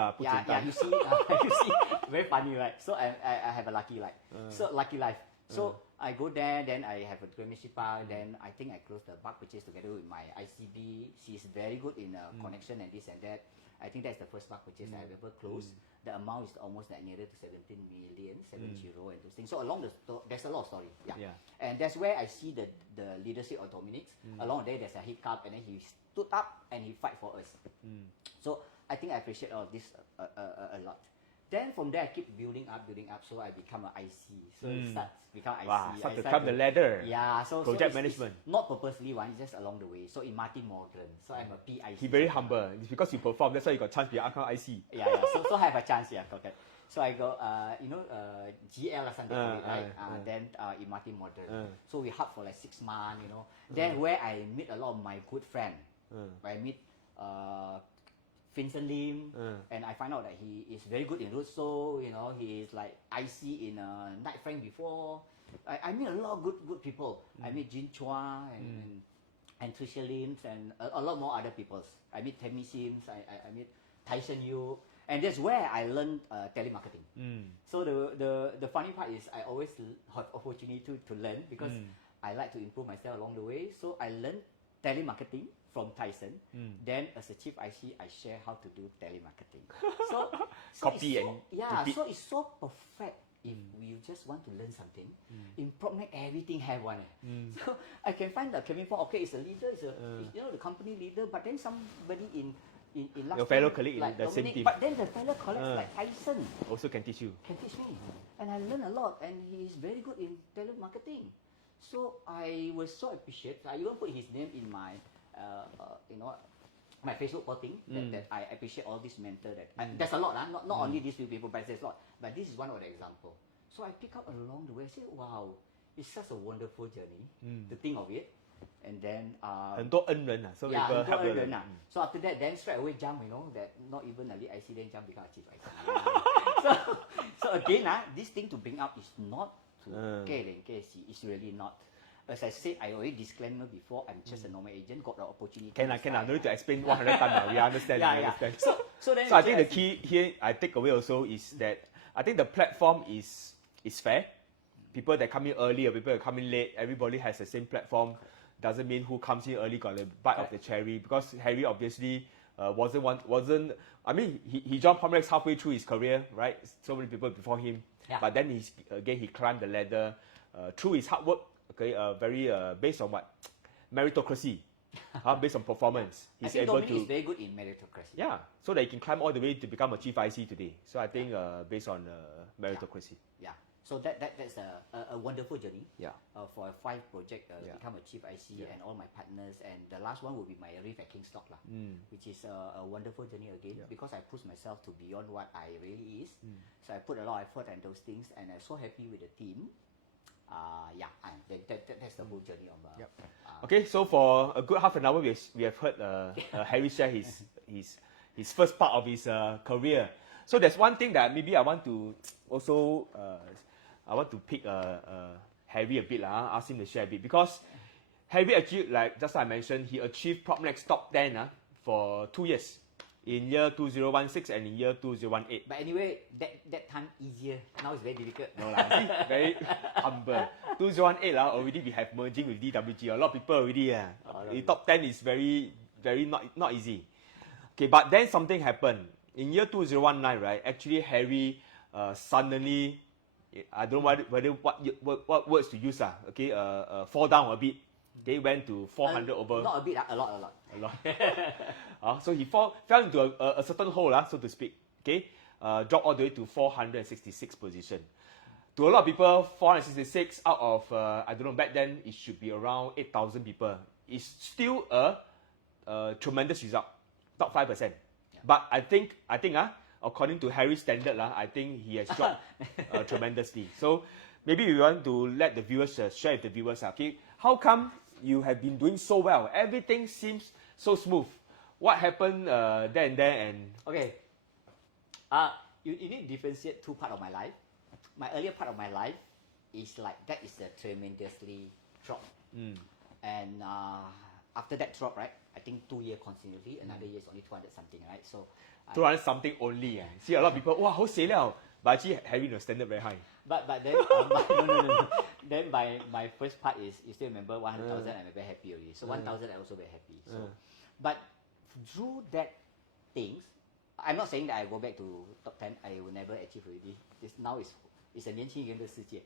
You see, very funny, right? So I have a lucky life. Lucky life. So I go there, then I have a Kelvin Sipa, then I think I close the bulk purchase together with my ICB. She's very good in connection and this and that. I think that's the first bulk purchase I've ever closed. The amount is almost like nearer to 17 million, 70 and those things. So along there's a lot of story. And that's where I see the leadership of Dominic. Along there, there's a hiccup, and then he stood up and he fight for us. So I think I appreciate all of this a lot. Then from there I keep building up, so I become an IC. So it starts become IC. Wow, start to climb the ladder. Yeah, so project it's management. Not purposely one, it's just along the way. So in Martin Morgan, so I'm a PIC. He very humble. It's because you perform, that's why you got chance to be account IC. Yeah. So I have a chance, correct. So I go, GL or something, right? Then in Martin Morgan. So we hub for like 6 months, Then where I meet a lot of my good friends. I meet Vincent Lim, and I find out that he is very good in Russo, he is like IC in Night Frank before. I meet a lot of good people. I meet Jin Chua and Tricia Lim and a lot more other people. I meet Tammy Sims, I meet Tyson Yu, and that's where I learned telemarketing. So the funny part is I always have opportunity to learn because I like to improve myself along the way. So I learned telemarketing from Tyson. Then as a chief IC, I share how to do telemarketing. So Copy it's repeat. so it's so perfect if you just want to learn something. In PropNex, everything have one. So I can find that Kelvin Thong, okay, is a leader, is the company leader, but then somebody in Lux your fellow Team, colleague like in the same Dominic, team but then the fellow colleagues like Tyson also can teach you. can teach me, and I learn a lot, and he is very good in telemarketing. So I was so appreciated. I even put his name in my my Facebook posting that I appreciate all this mentor that there's a lot, not only these few people, but there's a lot. But this is one of the example. So I pick up along the way. I say, wow, it's such a wonderful journey to think of it. And then 很多恩人 so people help you. So after that, then straight away jump, that not even a lead IC, then jump become a chief IC. so again, this thing to bring up is not to it's really not. As I said, I already disclaimer before, I'm just a normal agent, got the opportunity. Can no need to explain 100 times. We understand. We understand. So then I think the key here I take away also is that I think the platform is fair. People that come in early or people that come in late, everybody has the same platform. doesn't mean who comes in early got a bite of the cherry, because Harry obviously wasn't. I mean, he joined PropNex halfway through his career, right? So many people before him, but then he climbed the ladder through his hard work. Okay, very based on what meritocracy, based on performance. I think Dominic is very good in meritocracy. Yeah, so that he can climb all the way to become a chief IC today. So I think based on meritocracy. Yeah. So that's a wonderful journey. Yeah. For a 5 project, become a chief IC and all my partners, and the last one will be my reef hacking stock lah, which is a wonderful journey again, because I push myself to beyond what I really is. So I put a lot of effort on those things, and I'm so happy with the team. That's the whole journey of. Okay, so for a good half an hour, we have heard Harry share his first part of his career. So there's one thing that maybe I want to also pick Harry a bit ask him to share a bit, because Harry actually, like just I mentioned, he achieved PropNex top 10 for 2 years, in year 2016 and in year 2018. But anyway, that time easier. Now it's very difficult. No lah, very humble. 2018 already we have merging with DWG. A lot of people already the top 10 is very not easy. Okay, but then something happened in year 2019, right? Actually, Harry suddenly, I don't know what words to use okay, fall down a bit. They went to 400 over. Not a bit, a lot. A lot. So he fell into a certain hole, so to speak. Okay, dropped all the way to 466 position. To a lot of people, 466 out of I don't know, back then it should be around 8,000 people. It's still a tremendous result, top 5%. But I think according to Harry's standard I think he has dropped tremendously. So maybe we want to let the viewers share with the viewers. Okay, how come you have been doing so well? Everything seems so smooth. What happened there and there? And okay, you need to differentiate 2 parts of my life. My earlier part of my life is like that is a tremendously drop, and after that drop, right? I think 2 years continuously, another year is only 200 something, right? So 200 something only. See a lot of people, wow, how say liao. But actually having the standard very high. But then no. Then my first part is, you still remember 100,000, I'm very happy already. So 1,000 I'm also very happy. So but through that things, I'm not saying that I go back to top 10, I will never achieve already. Now it's a 年轻人的世界.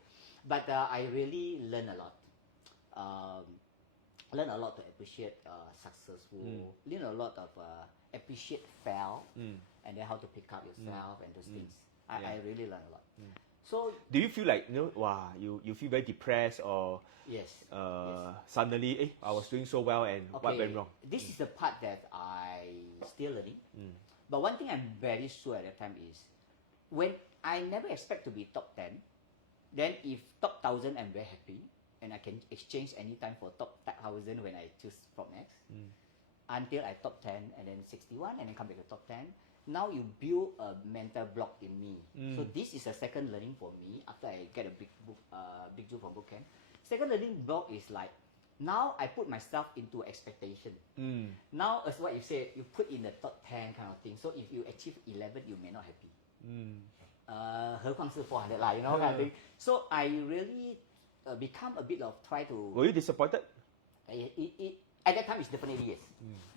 But I really learn a lot. Learn a lot to appreciate successful. Learn a lot of appreciate fail, and then how to pick up yourself and those things. I really learn a lot. So do you feel like you feel very depressed, or yes, suddenly I was doing so well and what went wrong? This is the part that I still learning. But one thing I'm very sure at that time is, when I never expect to be top 10, then if top 1,000 I'm very happy, and I can exchange anytime for top 1,000 when I choose PropNex, until I top 10 and then 61 and then come back to top 10. Now you build a mental block in me. So this is a second learning for me after I get a big job from bootcamp. Second learning block is like, now I put myself into expectation. Now, as what you said, you put in the top 10 kind of thing. So if you achieve 11, you may not happy. 何况是 400 lah, kind of thing. So I really become a bit of try to. Were you disappointed? At that time, it's definitely yes.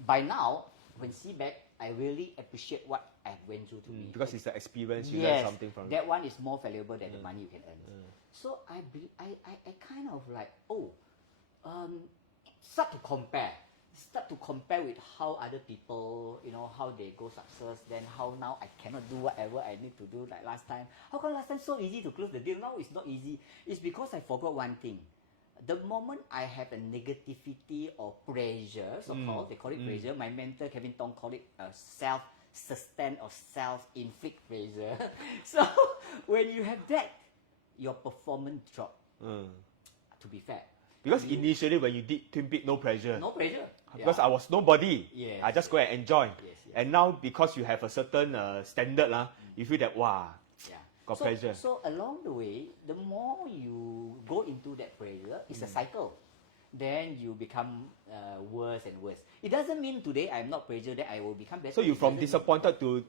By now, when see back, I really appreciate what I went through to me. Because it's the experience, you learn something from it. That one is more valuable than the money you can earn. So I kind of like, start to compare. Start to compare with how other people, how they go success, then how now I cannot do whatever I need to do like last time. How come last time so easy to close the deal? Now it's not easy. It's because I forgot one thing. The moment I have a negativity or pressure, so-called, they call it pressure, my mentor Kelvin Thong call it self-sustained or self-inflict pressure. So when you have that, your performance drop, to be fair. Because initially when you did Twin Peak, no pressure. No pressure. Because I was nobody. Yes, I just go and enjoy. Yes. And now because you have a certain standard, you feel that, got pressure. So along the way, the more you go into that pressure, it's a cycle. then you become worse and worse. It doesn't mean today I'm not pressured that I will become better. So you It from doesn't mean- disappointed to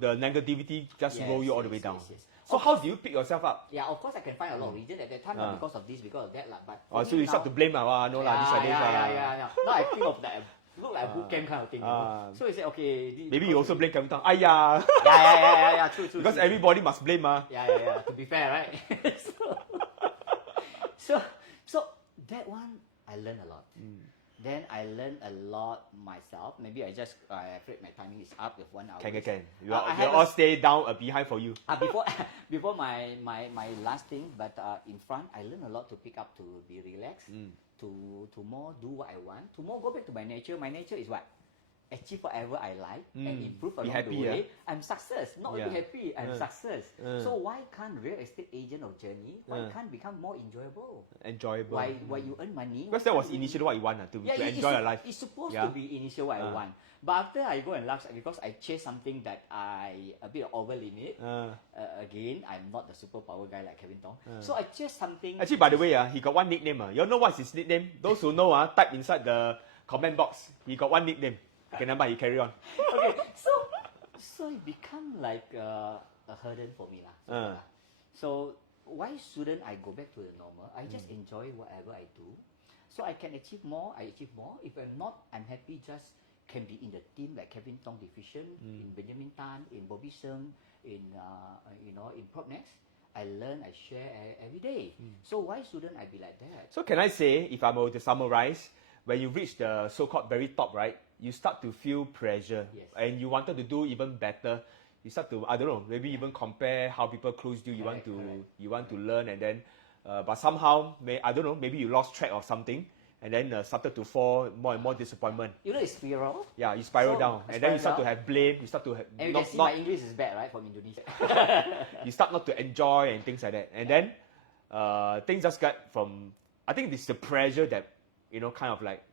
the negativity just Yes, roll you all the way yes, down. yes, yes. So Of how do you pick yourself up? Yeah, of course I can find a lot of reasons at that time, not because of this, because of that, lah. But Oh, for so me you start now- to blame lah. No lah, this like this lah. yeah. Now I think of that. Look like boot camp kind of thing. You know? So you say, okay. Maybe you also blame Kelvin Thong. Aiya. Yeah. True. Because true. everybody must blame Yeah. To be fair, right? so that one I learned a lot. Then I learned a lot myself. Maybe I afraid my timing is up with 1 hour. Can. You I all stay down behind for you. Before my last thing, but in front I learned a lot to pick up, to be relaxed, to more do what I want, to more go back to my nature. My nature is what? Achieve whatever I like and improve along happy, the way. I'm success. Not only happy, I'm success. So why can't real estate agent of journey? Why can't become more enjoyable? Enjoyable. Why you earn money? Because that was initially what you want to enjoy your life. It's supposed to be initial what I want. But after I go and Lux, because I chase something that I a bit over limit. Again, I'm not the superpower guy like Kelvin Thong. So I chase something. Actually, by the way, he got one nickname. You all know what's his nickname? Those who know, type inside the comment box. He got one nickname. Okay, number, you carry on. Okay, so it become like a hurdle for me lah. So why shouldn't I go back to the normal? I just enjoy whatever I do. So I can achieve more, I achieve more. If I'm not, I'm happy just can be in the team like Kelvin Thong Division, in Benjamin Tan, in Bobby Seng, in PropNex. I learn, I share every day. So why shouldn't I be like that? So can I say, if I'm to summarize, when you reach the so-called very top, right, you start to feel pressure. Yes. And you wanted to do even better. You start to, I don't know, maybe even compare how people close you. You want to learn, and then, but somehow, I don't know, maybe you lost track of something, and then started to fall more and more disappointment. You know, it's spiral. Yeah, you spiral down, and then you start to have blame. You start to have and you can see my English is bad, right, from Indonesia. you start not to enjoy and things like that, and then things just get from. I think it's the pressure that kind of like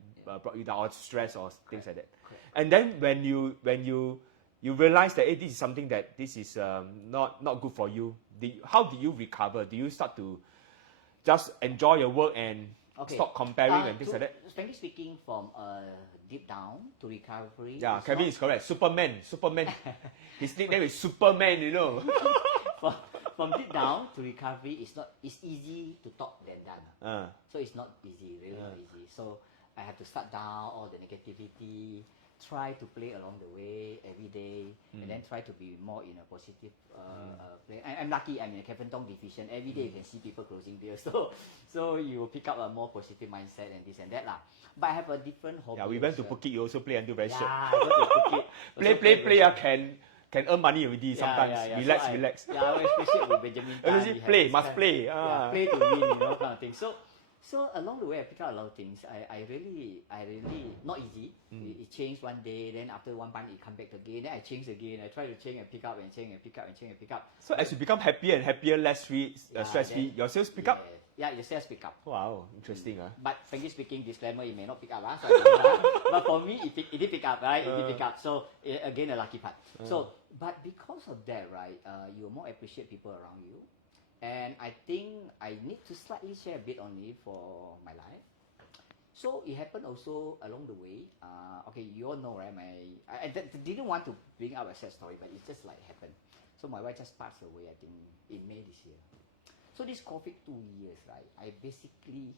brought you down, or stress or things like that. Correct. And then when you realize that this is something that this is not good for you, how do you recover? Do you start to just enjoy your work and stop comparing and things like that? Frankly speaking, from deep down to recovery. Yeah, Kevin is correct. Superman. His nickname is Superman. From deep down to recovery, it's easy to talk than done. So it's not easy, really not easy. So I have to start down all the negativity, try to play along the way every day, and then try to be more in a positive play. I'm lucky, I'm in a Kelvin Thong division. Every day you can see people closing deals. So you will pick up a more positive mindset and this and that lah. But I have a different hobby. Yeah, we went to Phuket, you also play until very short. Yeah, I go to Phuket. Play, can earn money already sometimes. Yeah. Relax. Yeah, especially with Benjamin Tan. Play, must play. Play to win, kind of thing. So along the way, I pick up a lot of things. I really not easy. It changed one day, then after one month, it come back again. Then I change again. I try to change and pick up and change and pick up and change and pick up. So as you become happier and happier, less stress-free, your sales pick up? Yeah, your sales pick up. Wow, interesting. But frankly speaking, disclaimer, it may not pick up. So I don't know, but for me, it did pick up, right? It did pick up. So again, a lucky part. But because of that, right, you more appreciate people around you. And I think I need to slightly share a bit on it for my life. So it happened also along the way. Okay, you all know, right? I didn't want to bring up a sad story, but it just like happened. So my wife just passed away, I think, in May this year. So this COVID 2 years, right? I basically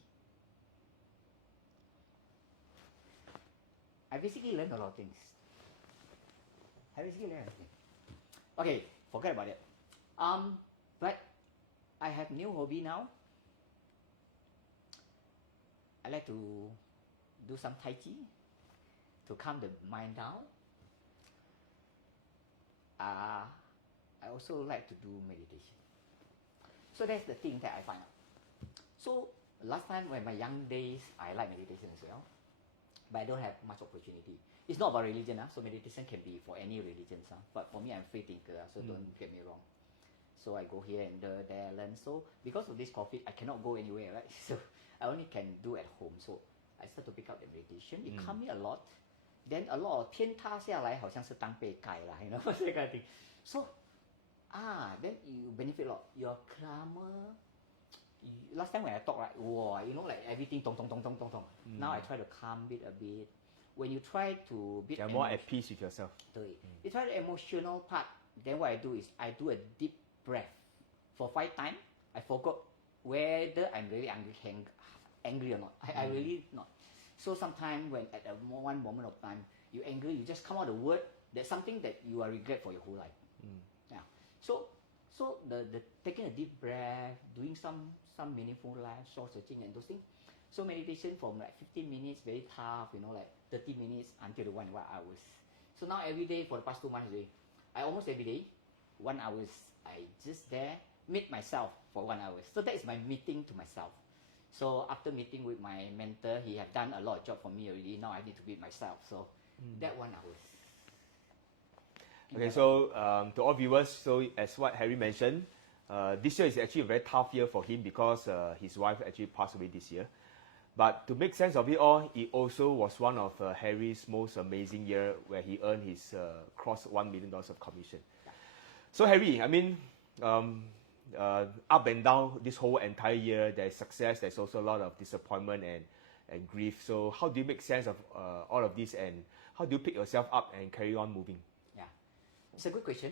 learned a lot of things. Okay, forget about it. But I have new hobby now. I like to do some Tai Chi to calm the mind down. I also like to do meditation. So that's the thing that I find out. So last time when my young days, I like meditation as well, but I don't have much opportunity. It's not about religion, so meditation can be for any religion. But for me, I'm free thinker, so don't get me wrong. So I go here and there, learn. So because of this COVID, I cannot go anywhere, right? So I only can do at home. So I start to pick up the meditation. It calmed me a lot. Then a lot of 天塌下来好像是当被盖啦, that kind of thing. So then you benefit a lot. You're calmer, last time when I talk, right, whoa, like everything tong tong tong tong tong tong. Now I try to calm it a bit. When you try to be You're more at peace with yourself. you try the emotional part, then what I do is I do a deep breath for 5 times. I forgot whether I'm really angry or not. I really not. So sometimes when at one moment of time you angry, you just come out the word that's something that you are regret for your whole life. Yeah. So the taking a deep breath, doing some meaningful life, soul searching and those things. So meditation from like 15 minutes, very tough, like 30 minutes until the 1 hours. So now every day for the past 2 months, I almost every day, 1 hours, I just there meet myself for 1 hour. So that is my meeting to myself. So after meeting with my mentor, he have done a lot of job for me already. Now I need to meet myself. So that 1 hour. Okay, so to all viewers, so as what Harry mentioned, this year is actually a very tough year for him because his wife actually passed away this year. But to make sense of it all, it also was one of Harry's most amazing year where he earned his cross $1 million of commission. So Harry, I mean, up and down this whole entire year, there's success, there's also a lot of disappointment and grief. So how do you make sense of all of this, and how do you pick yourself up and carry on moving? Yeah, it's a good question.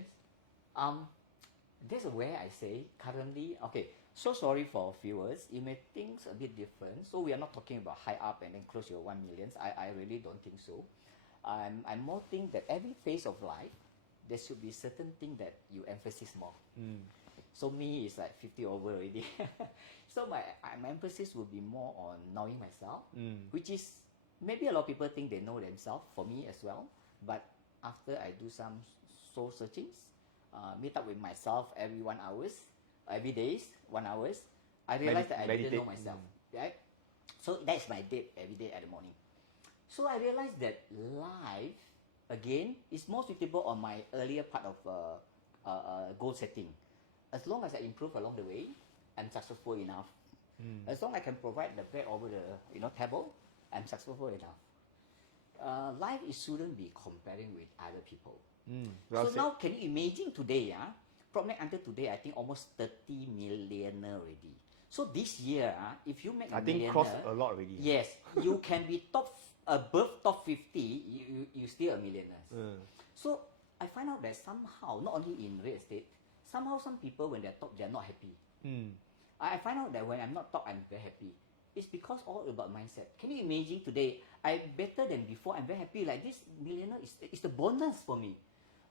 That's where I say currently, okay, so sorry for viewers, you may think a bit different. So we are not talking about high up and then close your 1 million. I really don't think so. I more think that every phase of life, there should be certain thing that you emphasize more. So me is like 50 over already. So my emphasis will be more on knowing myself, which is maybe a lot of people think they know themselves, for me as well. But after I do some soul searchings, meet up with myself every 1 hour, every day, 1 hour, I realized that I didn't know myself. Right? So that's my date every day at the morning. So I realized that life, again, is more suitable on my earlier part of goal setting. As long as I improve along the way, I'm successful enough. As long as I can provide the bread over the table, I'm successful enough. Life shouldn't be comparing with other people. Well so now, can you imagine today, PropNex until today, I think almost 30 millionaire already. So this year, if you make a millionaire, I think crossed a lot already. Yes, you can be above top 50, you still a millionaire. So I find out that somehow, not only in real estate, somehow some people when they're top, they're not happy. I find out that when I'm not top, I'm very happy. It's because all about mindset. Can you imagine today, I'm better than before, I'm very happy. Like this millionaire is the bonus for me.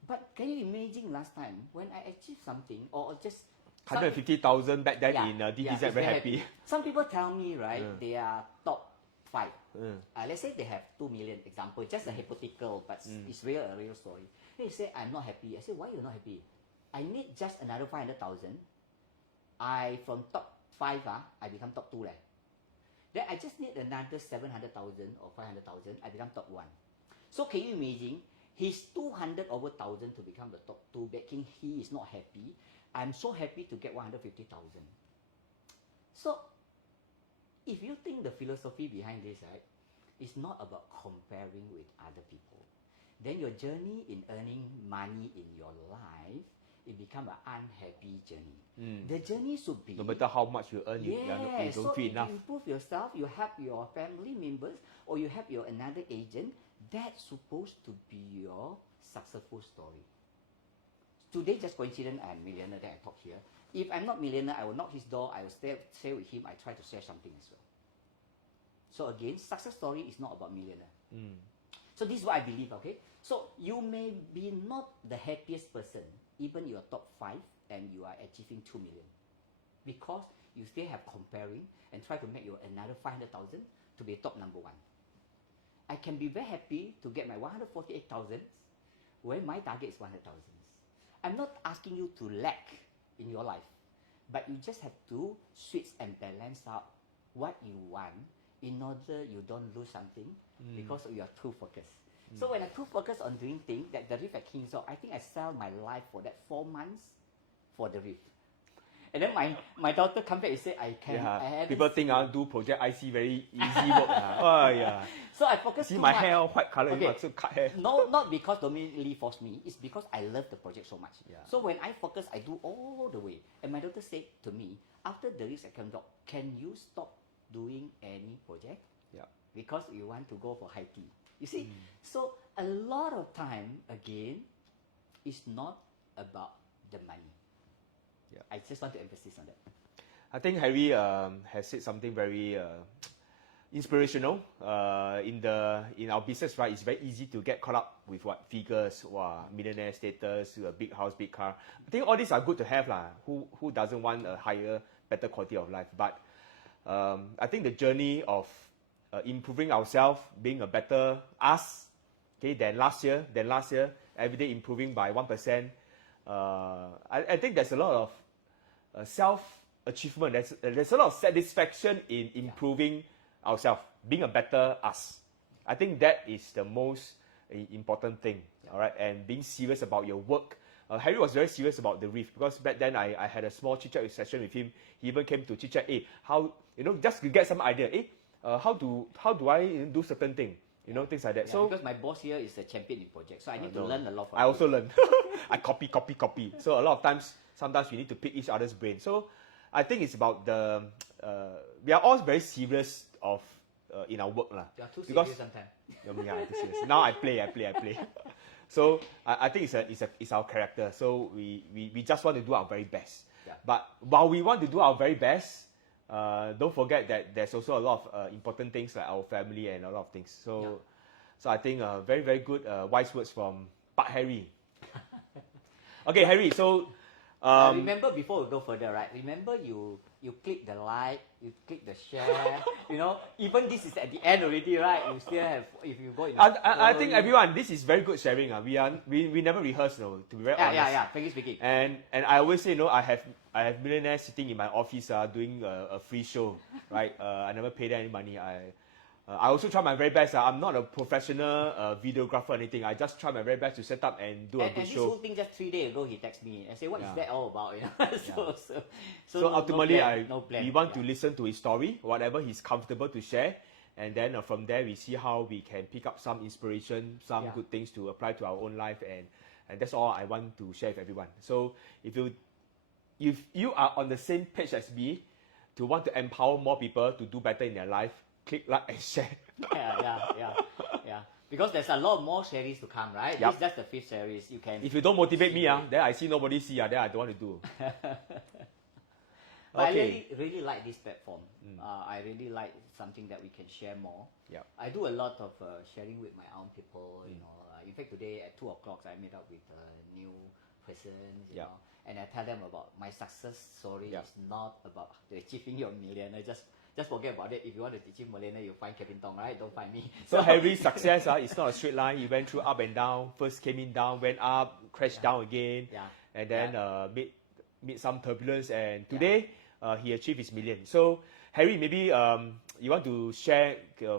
But can you imagine last time when I achieved something or just 150,000 back then in DTZ, very happy. Some people tell me, right, they are top 5. Let's say they have 2 million, example, just a hypothetical, but it's a real story. They say, I'm not happy. I say, why you're not happy? I need just another 500,000. From top 5, I become top 2. Then I just need another 700,000 or 500,000, I become top 1. So can you imagine? He's 200 over 1,000 to become the top 2, backing he is not happy. I'm so happy to get 150,000. So, if you think the philosophy behind this, right, it's not about comparing with other people. Then your journey in earning money in your life, it becomes an unhappy journey. The journey should be... No matter how much you earn, you don't so feel if enough. you improve yourself, you help your family members, or you help your another agent, that's supposed to be your successful story. Today, just coincidence, I'm a millionaire that I talk here. If I'm not millionaire, I will knock his door, I will stay with him, I try to share something as well. So again, success story is not about millionaire. So this is what I believe, okay? So you may be not the happiest person, even you're top 5 and you are achieving 2 million. Because you still have comparing and try to make your another 500,000 to be top number 1. I can be very happy to get my 148,000 when my target is 100,000. I'm not asking you to lack in your life, but you just have to switch and balance out what you want in order you don't lose something because you are too focused. So when I too focused on doing things, that the reef at King's Rock, I think I sell my life for that 4 months for the reef. And then my daughter come back and say, I haven't People think I do project IC very easy work. Oh, yeah. So I focus See too my much. hair all white color, Okay. so cut hair. No, not because Dominic Lee forced me. It's because I love the project so much. Yeah. So when I focus, I do all the way. And my daughter said to me, after the second job, can you stop doing any project? Yeah. Because you want to go for high tea. You see? So a lot of time, again, it's not about the money. Yeah. I just want to emphasize on that. I think Harry has said something very inspirational. In our business, right, it's very easy to get caught up with what figures, millionaire status, a big house, big car. I think all these are good to have, lah. Who doesn't want a higher, better quality of life? But I think the journey of improving ourselves, being a better us, okay, than last year, every day improving by 1%. I think there's a lot of self-achievement. There's a lot of satisfaction in improving ourselves, being a better us. I think that is the most important thing, all right? And being serious about your work. Harry was very serious about the reef because back then I had a small chit-chat session with him. He even came to chit-chat, how, just to get some idea, how do I do certain thing, things like that. Yeah, so because my boss here is a champion in project, so I need to learn a lot from I also him. learn. I copy. So a lot of times, sometimes we need to pick each other's brain. So I think it's about we are all very serious in our work lah. You are too Because serious sometimes. yeah, too serious. Now I play. So I think it's our character. So we just want to do our very best. Yeah. But while we want to do our very best, don't forget that there's also a lot of important things like our family and a lot of things. So I think very, very good wise words from Pak Harry. Okay, Harry, so remember before we go further, right? Remember you click the like, you click the share, even this is at the end already, right? You still have, if you go in I think everyone, this is very good sharing. We never rehearse, to be very honest. Yeah, frankly speaking. And I always say, I have millionaires sitting in my office doing a free show, right? I never pay them any money. I also try my very best. I'm not a professional videographer or anything. I just try my very best to set up and do a good and this show. whole thing just 3 days ago, he texted me and said, "What is that all about?" So ultimately, we want to to listen to his story, whatever he's comfortable to share, and then from there we see how we can pick up some inspiration, some good things to apply to our own life, and that's all I want to share with everyone. So if you are on the same page as me, to want to empower more people to do better in their life, click like and share. Yeah. Because there's a lot more series to come, right? Yep. This is just the 5th series. You can. If you don't motivate me, then I see nobody see, then I don't want to do. But I really like this platform. I really like something that we can share more. Yep. I do a lot of sharing with my own people. In fact, today at 2 o'clock, I meet up with a new person. You know, and I tell them about my success story. Is not about achieving your millionaire. Just forget about it. If you want to achieve millionaire, you find Kelvin Thong, right? Don't find me. So Harry's success, it's not a straight line. He went through up and down. First came in down, went up, crashed down again, and then meet some turbulence. And today, he achieved his million. So Harry, maybe you want to share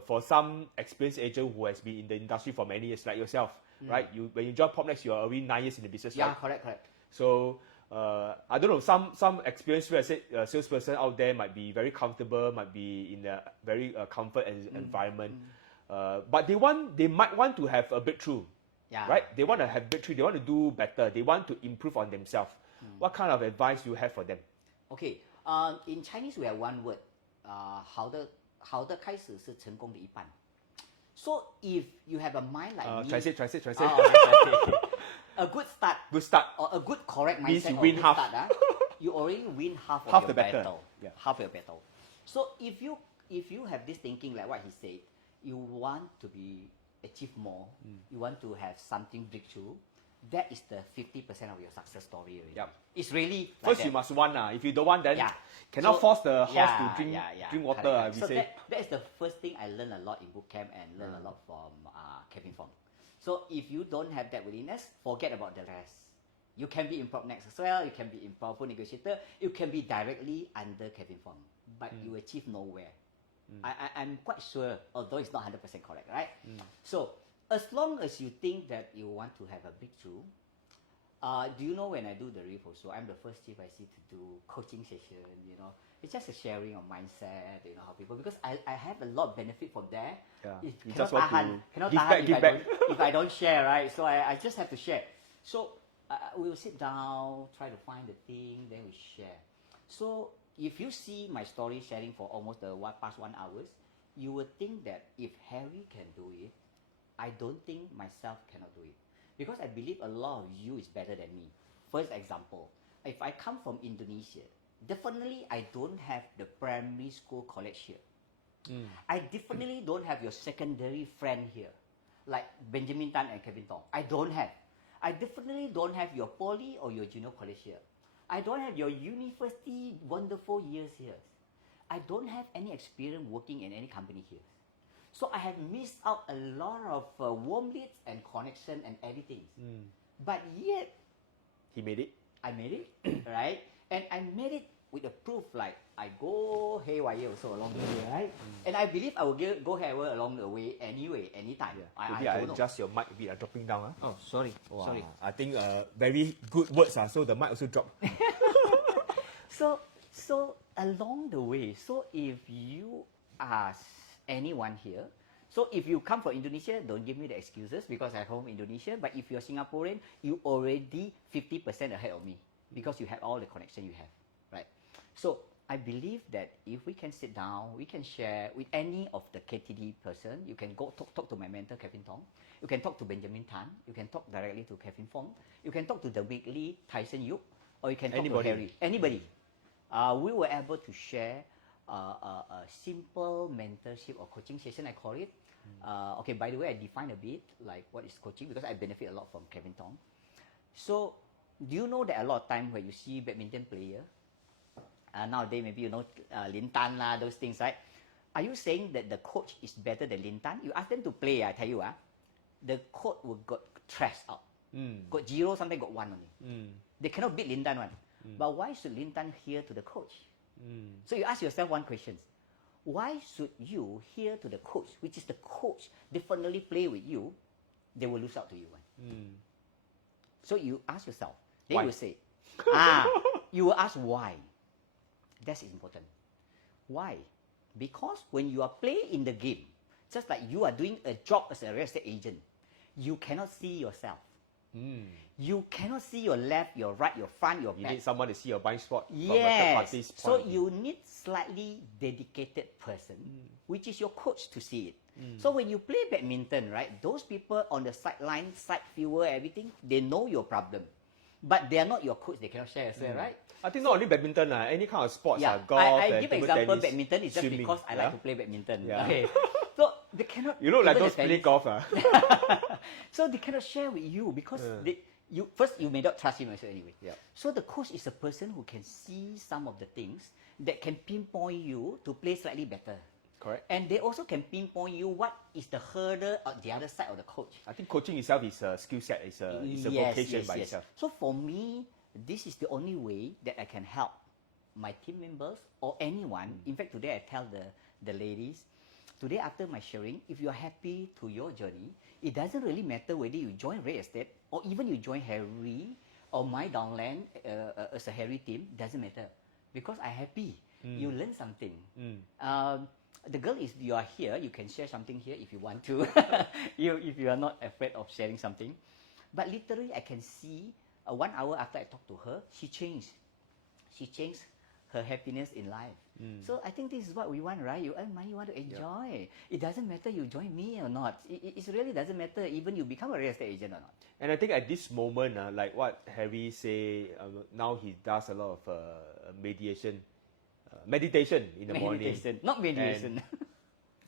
for some experienced agent who has been in the industry for many years, like yourself, right? When you joined PropNex, you are already 9 years in the business, right? Yeah, correct. So I don't know, some experienced salesperson out there might be very comfortable, might be in a very comfort environment, but they might want to have a breakthrough, right? They want to have breakthrough, they want to do better, they want to improve on themselves. What kind of advice you have for them? Okay, in Chinese we have one word, 好的开始是成功的一半. So if you have a mind like me, translate. Okay. A good start or a good correct means mindset you win half. Start, you already win half Half of the your battle. battle. Half your battle. So if you have this thinking like what he said, you want to achieve more, you want to have something breakthrough, that is the 50% of your success story already. It's really like First that. you must want. If you don't want, then cannot force the horse to drink water. Correct. We So say. that is the first thing I learned a lot in bootcamp and learned a lot from Kelvin Thong. So if you don't have that willingness, forget about the rest. You can be in PropNex as well, you can be in Powerful Negotiator, you can be directly under Kelvin Thong, but you achieve nowhere. I'm quite sure, although it's not 100% correct, right? So as long as you think that you want to have a breakthrough, Do you know when I do the reef also, I'm the first chief I see to do coaching session, you know. It's just a sharing of mindset, you know, how people, because I have a lot of benefit from there. Yeah. It You cannot just want tahan, to cannot give tahan back, if, give I back. Don't, if I don't share, right? So I just have to share. So we will sit down, try to find the thing, then we share. So if you see my story sharing for almost the past 1 hour, you would think that if Harry can do it, I don't think myself cannot do it. Because I believe a lot of you is better than me. First example, if I come from Indonesia, definitely I don't have the primary school college here. I definitely don't have your secondary friend here, like Benjamin Tan and Kelvin Thong. I don't have. I definitely don't have your poly or your junior college here. I don't have your university wonderful years here. I don't have any experience working in any company here. So I have missed out a lot of warm leads and connection and everything. But yet, He made it. I made it, right? And I made it with the proof, like I go haywire also along the way, right? And I believe I will go haywire along the way anyway, anytime. Maybe I I don't know. adjust your mic a bit, dropping down. Oh, sorry. Wow. Sorry. I think very good words, so the mic also dropped. So along the way, so if you ask anyone here, so if you come from Indonesia, don't give me the excuses because I'm home Indonesia. But if you're Singaporean, you already 50% ahead of me because you have all the connection you have, right? So I believe that if we can sit down, we can share with any of the KTD person. You can go talk to my mentor, Kelvin Thong. You can talk to Benjamin Tan. You can talk directly to Kelvin Thong. You can talk to Dominic Lee, Tyson Yuk, or you can talk to Harry. Anybody. We were able to share a simple mentorship or coaching session, I call it. Okay, by the way, I define a bit like what is coaching because I benefit a lot from Kelvin Thong. So, do you know that a lot of time when you see badminton player, nowadays maybe you know Lin Tan lah, those things, right? Are you saying that the coach is better than Lin Tan? You ask them to play, I tell you, the coach will got trashed out. Got 0, sometimes got 1 only. They cannot beat Lin Tan one. But why should Lin Tan hear to the coach? So you ask yourself one question. Why should you hear to the coach, which is the coach definitely play with you, they will lose out to you. So you ask yourself. They will say, you will ask why. That's important. Why? Because when you are playing in the game, just like you are doing a job as a real estate agent, you cannot see yourself. You cannot see your left, your right, your front, your back. You need someone to see your blind spot from a third Yes. party's point So of view. you need slightly dedicated person, which is your coach to see it. So when you play badminton, right, those people on the sideline, side viewer, everything, they know your problem. But they are not your coach, they cannot share as well, right? I think not only badminton, any kind of sports, Yeah, golf, I and give table example tennis, badminton is just swimming, because I like to play badminton. Yeah. Okay. So they cannot. You look like even those the play tennis- golf. So they cannot share with you because you may not trust him also anyway. Yeah. So the coach is a person who can see some of the things that can pinpoint you to play slightly better. Correct. And they also can pinpoint you what is the hurdle on the other side of the coach. I think coaching itself is a skill set, it's a vocation by itself. So for me, this is the only way that I can help my team members or anyone. In fact, today I tell the ladies, today after my sharing, if you are happy to your journey, it doesn't really matter whether you join real estate or even you join Harry or my downland as a Harry team, doesn't matter. Because I'm happy. You learn something. The girl is, you are here, you can share something here if you want to. if you are not afraid of sharing something. But literally I can see 1 hour after I talk to her, she changed. She changed her happiness in life. So I think this is what we want, right? You earn money, you want to enjoy. It doesn't matter you join me or not. It really doesn't matter even you become a real estate agent or not. And I think at this moment, like what Harry say, now he does a lot of meditation in the morning. Not mediation.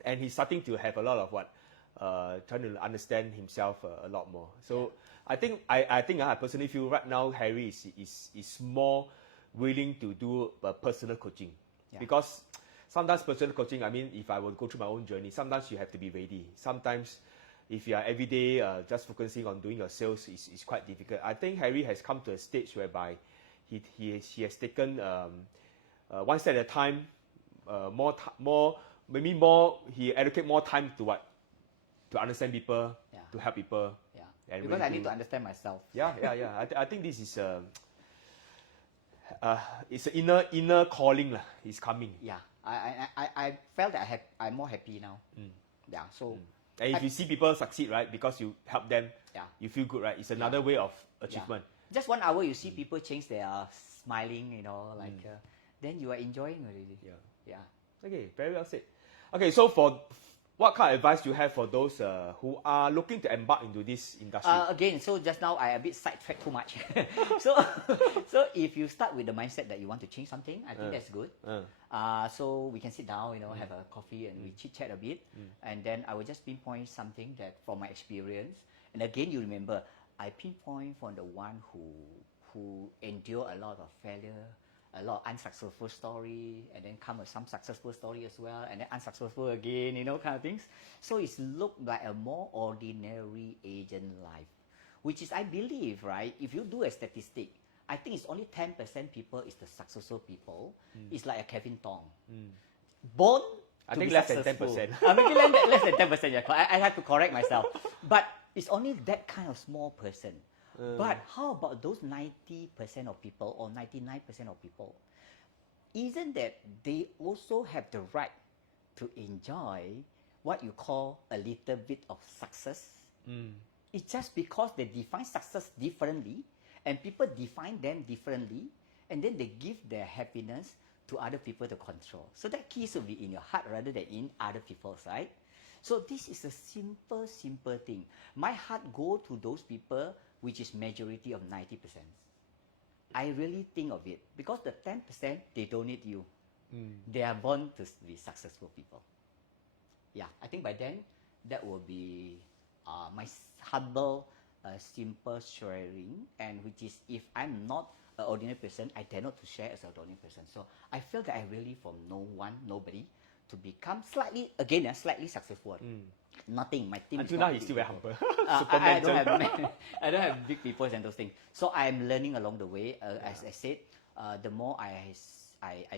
And he's starting to have a lot of trying to understand himself a lot more. So I think I personally feel right now Harry is more willing to do personal coaching. Because sometimes personal coaching, I mean, if I would go through my own journey, sometimes you have to be ready. Sometimes if you are every day just focusing on doing your sales is quite difficult. I think Harry has come to a stage whereby he has taken one step at a time, he allocate more time to understand people, to help people, And because really I need do- to understand myself. Yeah. I think this is it's an inner calling lah. It's coming. Yeah, I felt that I'm more happy now. Yeah, so And if you see people succeed, right, because you help them, yeah, you feel good, right? It's another way of achievement. just 1 hour you see people change their smiling, you know, like then you are enjoying already. Yeah. Okay, very well said. Okay, so for what kind of advice do you have for those who are looking to embark into this industry? Again, so just now I a bit sidetracked too much. so if you start with the mindset that you want to change something, I think that's good. So we can sit down, you know, have a coffee and we chit chat a bit, and then I will just pinpoint something that from my experience. And again, you remember, I pinpoint from the one who endure a lot of failure, a lot of unsuccessful story, and then come with some successful story as well, and then unsuccessful again, you know, kind of things. So it's looked like a more ordinary agent life, which is, I believe, right, if you do a statistic, I think it's only 10% people is the successful people. It's like a Kelvin Thong. Born I to think be less than successful. 10%. Maybe less than 10%, yeah. I have to correct myself. But it's only that kind of small person. But how about those 90% of people or 99% of people? Isn't that they also have the right to enjoy what you call a little bit of success? It's just because they define success differently and people define them differently, and then they give their happiness to other people to control. So that key should be in your heart rather than in other people's, right? So this is a simple thing. My heart go to those people which is majority of 90%. I really think of it because the 10%, they don't need you. They are born to be successful people. Yeah, I think by then, that will be my humble, simple sharing, and which is if I'm not an ordinary person, I dare not to share as an ordinary person. So I feel that I really from nobody, to become slightly successful. Nothing. My team. Until is now, not he's big still very people. humble. I don't have big people and those things. So I'm learning along the way. As I said, the more I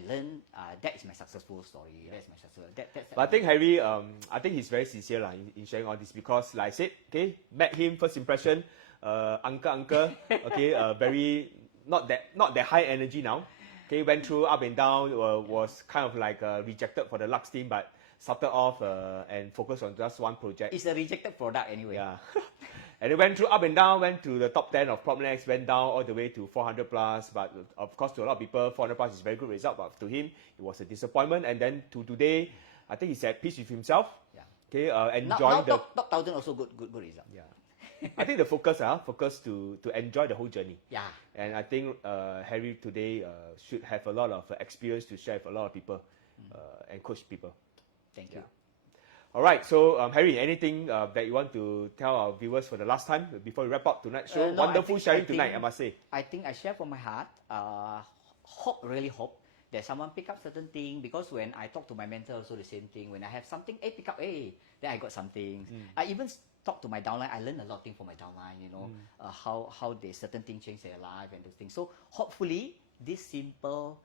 learn, that is my successful story. That's my successful. That's But I think Harry, I think he's very sincere lah in sharing all this because, like I said, okay, met him first impression, uncle, okay, very not that high energy now. Okay, went through up and down, was kind of like rejected for the Lux team, but started off and focused on just one project. It's a rejected product anyway. Yeah. And it went through up and down, went to the top 10 of PropNex, went down all the way to 400 plus. But of course, to a lot of people, 400 plus is a very good result. But to him, it was a disappointment. And then to today, I think he's at peace with himself. Yeah. Okay, Now enjoying the. top 1,000 also good result. Yeah. I think the focus to enjoy the whole journey. Yeah. And I think Harry today should have a lot of experience to share with a lot of people and coach people. Thank you. Yeah. All right, so Harry, anything that you want to tell our viewers for the last time before we wrap up tonight's show? No, Wonderful sharing tonight, I must say. I think I share from my heart. Really hope that someone pick up certain thing, because when I talk to my mentor also the same thing. When I have something, pick up, then I got something. I even talk to my downline. I learn a lot of things from my downline. You know, how they certain things change their life and those things. So hopefully these simple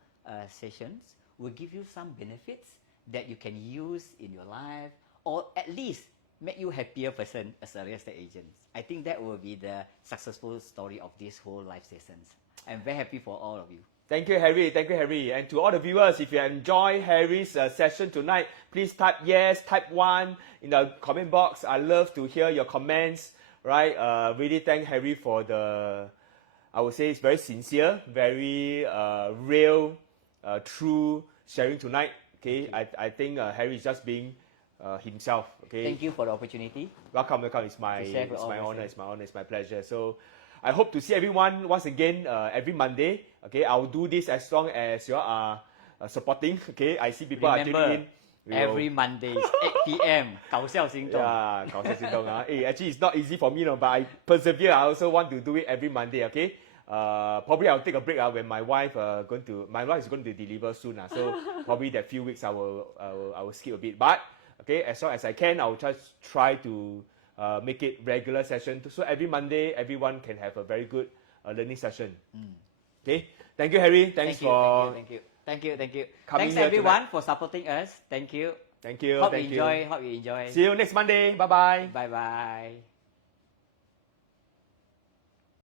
sessions will give you some benefits that you can use in your life, or at least make you happier person as a real estate agent. I think that will be the successful story of this whole life sessions. I'm very happy for all of you. Thank you, Harry. Thank you, Harry. And to all the viewers, if you enjoy Harry's session tonight, please type yes, type 1 in the comment box. I love to hear your comments, right? Really thank Harry for I would say it's very sincere, very real, true sharing tonight. Okay, I think Harry is just being himself. Okay. Thank you for the opportunity. Welcome. It's my honor. It's my pleasure. So I hope to see everyone once again every Monday. Okay, I'll do this as long as you are supporting. Okay, I see people are tuning in. Every Monday, 8 p.m. 搞笑行动. Yeah, 搞笑行动. Actually, it's not easy for me, but I persevere. I also want to do it every Monday. Okay. Probably I'll take a break when my wife is going to deliver soon. So probably that few weeks I will skip a bit. But okay, as long as I can, I will just try to make it regular session. So every Monday, everyone can have a very good learning session. Okay, thank you, Harry. Thank you. Thanks everyone for supporting us. Thank you. Thank you. Hope you enjoy. See you next Monday. Bye bye. Bye bye.